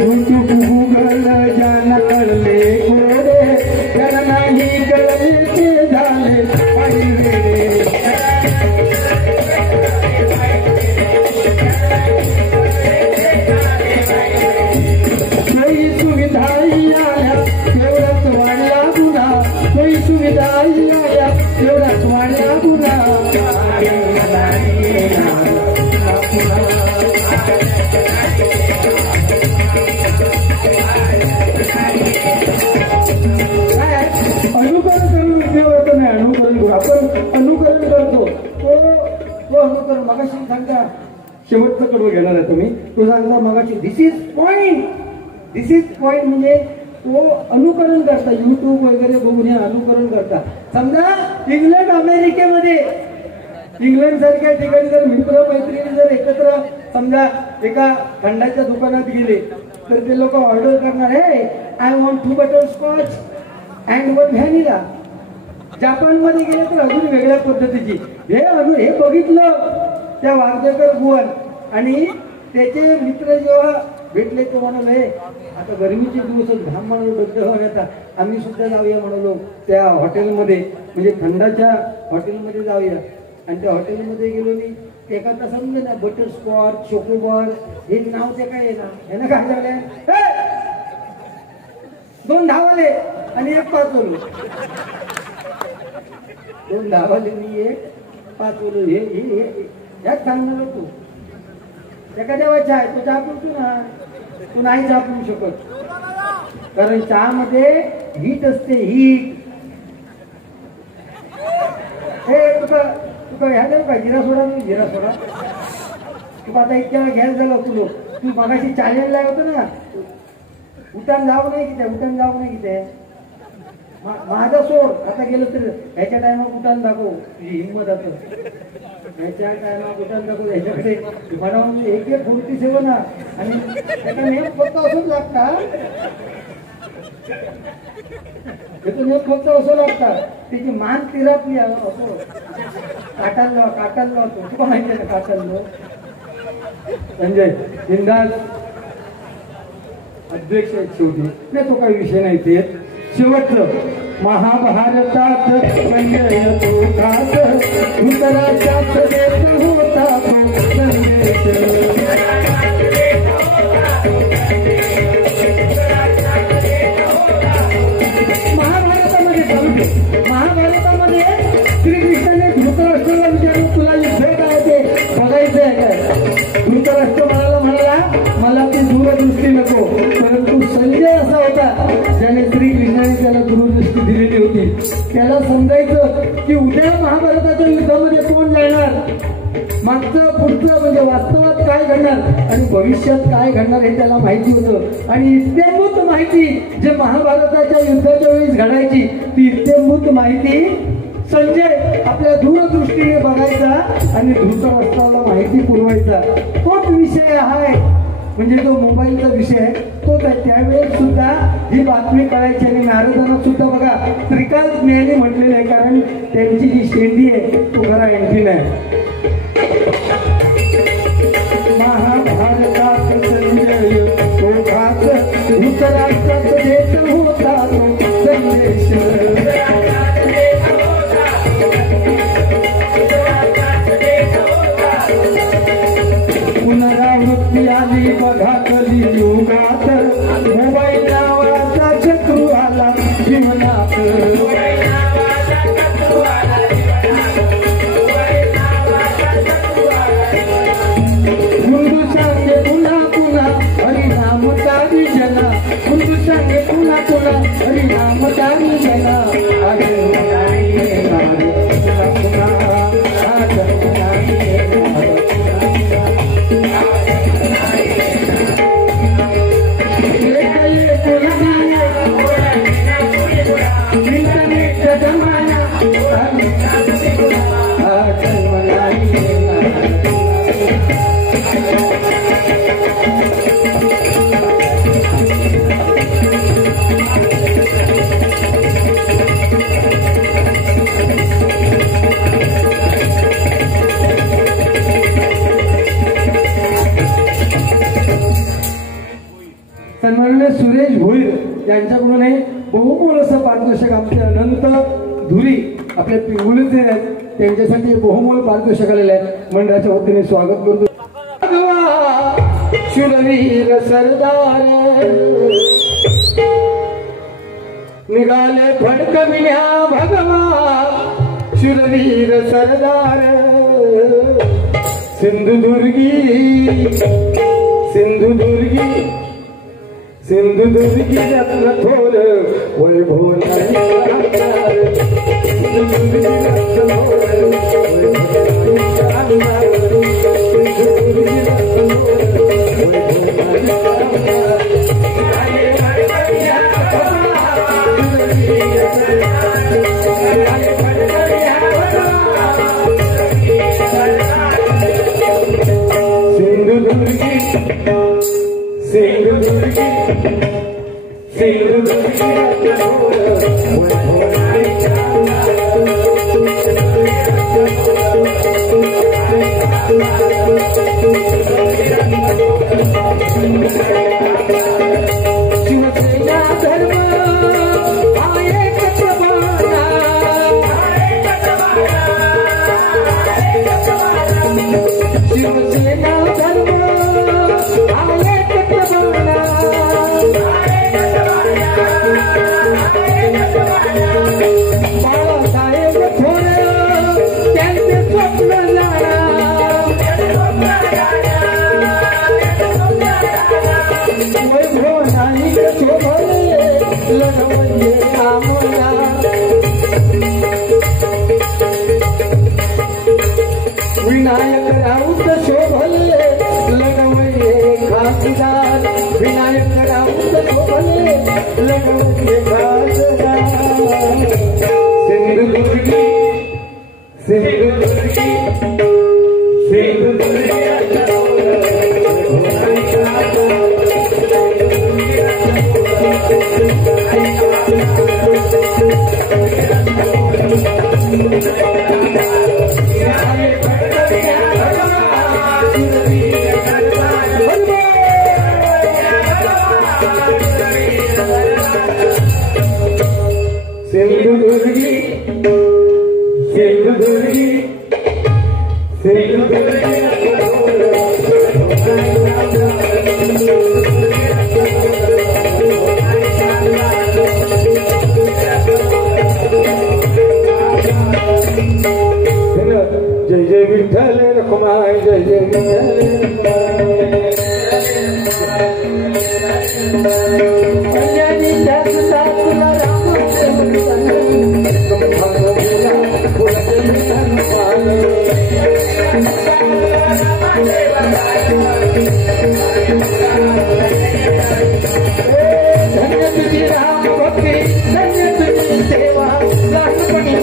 युट्यूब गुगल ज्यांना कळले कोडे त्यांना नाही कळले ते झाले मगाशी सांगता शेवटचा कडवं घेणार आहे तुम्ही तो सांगता मगाशी दिस इज पॉइंट म्हणजे तो अनुकरण करता युट्यूब वगैरे बघून हे अनुकरण करता समजा इंग्लंड अमेरिकेमध्ये इंग्लंड सारख्या ठिकाणी जर मित्र मैत्रिणी जर एकत्र समजा एका थंडाच्या दुकानात गेले तर ते लोक ऑर्डर करणार हे I want 2 butterscotch and 1 vanilla जपानमध्ये गेले तर अजून वेगळ्या पद्धतीची हे बघितलं त्या वागदेकर बुवन आणि त्याचे मित्र जेव्हा भेटले ते म्हणाले आता गरमीचे दिवस घाम म्हणून बद्ध होण्याचा आम्ही सुद्धा जाऊया म्हणालो त्या हॉटेलमध्ये म्हणजे थंडाच्या हॉटेलमध्ये जाऊया आणि त्या हॉटेलमध्ये गेलो मी एका समजे ना बटरस्कॉच चोकोबार हे नाव ते काय ना ह्यानं काय झालंय 2 धावाले आणि 1 पाचवलो 2 धावाले मी 1 पाचवलो हे याच सांगणार तू एका देवाचा आहे तो चहा पितो ना तू नाही चहा पिऊ शकत कारण चहामध्ये हीट असते हीट हे तुका ह्या देऊ का जिरा सोडा तू आता इतक्या घ्यायला झाला तुलो तू मगाशी चॅलेंजला होतं ना उठान जाऊ नाही किती माझा सोड आता गेलो तर ह्याच्या टायमात उठान दाखव तुझी हिंमत आता ह्याच्या टायमात उठान दाखव ह्याच्याकडे मला म्हणजे 1-1 ना आणि त्याचा नेम फक्त असंच लागता त्याचं नेम फक्त असं लागतात त्याची मान तिरापली असं काटांना होतो तुला माहिती आहे ना काटांना संजय बिंदास अध्यक्ष शेवटी नाही तो काही विषय नाही ते शेवटचं महाभारतात संजय तो खात उत्तराच्यात देत होता तो संदेश मागचं पुढचं म्हणजे वास्तवात काय घडणार आणि भविष्यात काय घडणार हे त्याला माहिती होतं. आणि इत्यंभूत माहिती जे महाभारताच्या युद्धाच्या वेळेस घडायची ती इत्यंभूत माहिती संजय आपल्या दूरदृष्टीने बघायचा आणि धृतराष्ट्राला माहिती पुरवायचा. तोच विषय आहे म्हणजे जो मोबाईलचा विषय आहे तोच आहे. त्यावेळेस सुद्धा ही बातमी कळायची आणि नारदांना सुद्धा बघा त्रिकाल ज्ञानी म्हटलेलं आहे कारण त्यांची जी शेंडी आहे तो खरा एंटीन आहे. महाभारतात संजय तो घात धृतराष्ट्रात देत होता तो संदेश. पुनरावृत्ती आली बघा कलियुगात मोबाईल नावाचा शत्रू आला जीवनात. हिंदू सांगे पुन्हा पुन्हा हरिनाम तारी जना. हिंदू सांगे पुन्हा पुन्हा हरिनाम तारी जना. सन्माननीय सुरेश भोईर यांच्याकडून हे बहुमोल असं पारितोषिक आमचे अनंत धुरी आपल्या पिंगुलीचे आहेत त्यांच्यासाठी बहुमोल पारितोषिक आलेले आहेत. मंडळाच्या वतीने स्वागत करतो. शूरवीर सरदार निघाले फडकविण्या भगवा. शूरवीर सरदार सिंधुदुर्गी सिंधुदुर्गी सिंधुदुर्गी रत्न थोर वैभव शिवसेना धर्म आहे कचबाना. शिवसेना धर्म आहे कचबाना. बाळासाहेब थोडे त्यांचे स्वप्न जाणा. वैभव नाही शोभले लढवले आमोला. विनायक राऊत शोभले लढवले खासदार. विनायक राऊत शोभले लढवले खासदार. सिंधुदुर्गी सिंधुदुर्गी सिंधुदुर्गी सिंधुदुर्गी सिंधुदुर्गी सिंधुदुर्गी जय जय विठ्ठल रखुमाई जय जय विठ्ठल धन्य तुझी राम भक्ती धन्य तुझी सेवा लहानपणी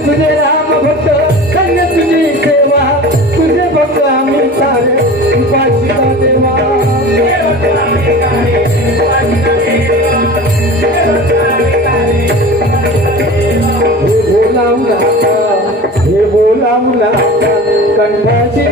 तुझे राम भक्त धन्य तुझी सेवा तुझे भक्त आम्ही सारे उपासिका देवा हे बोला मुला कंठाची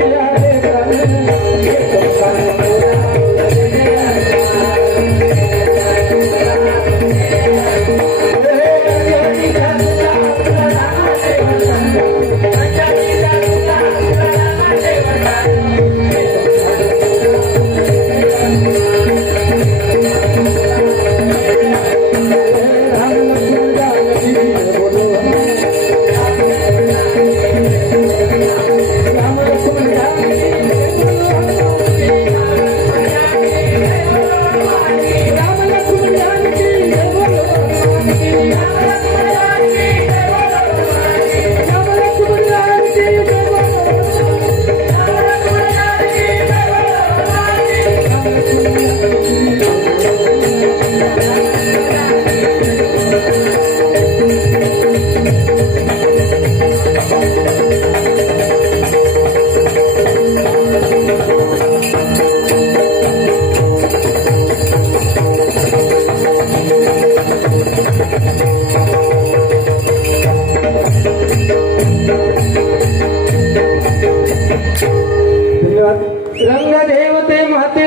रंग देवते माते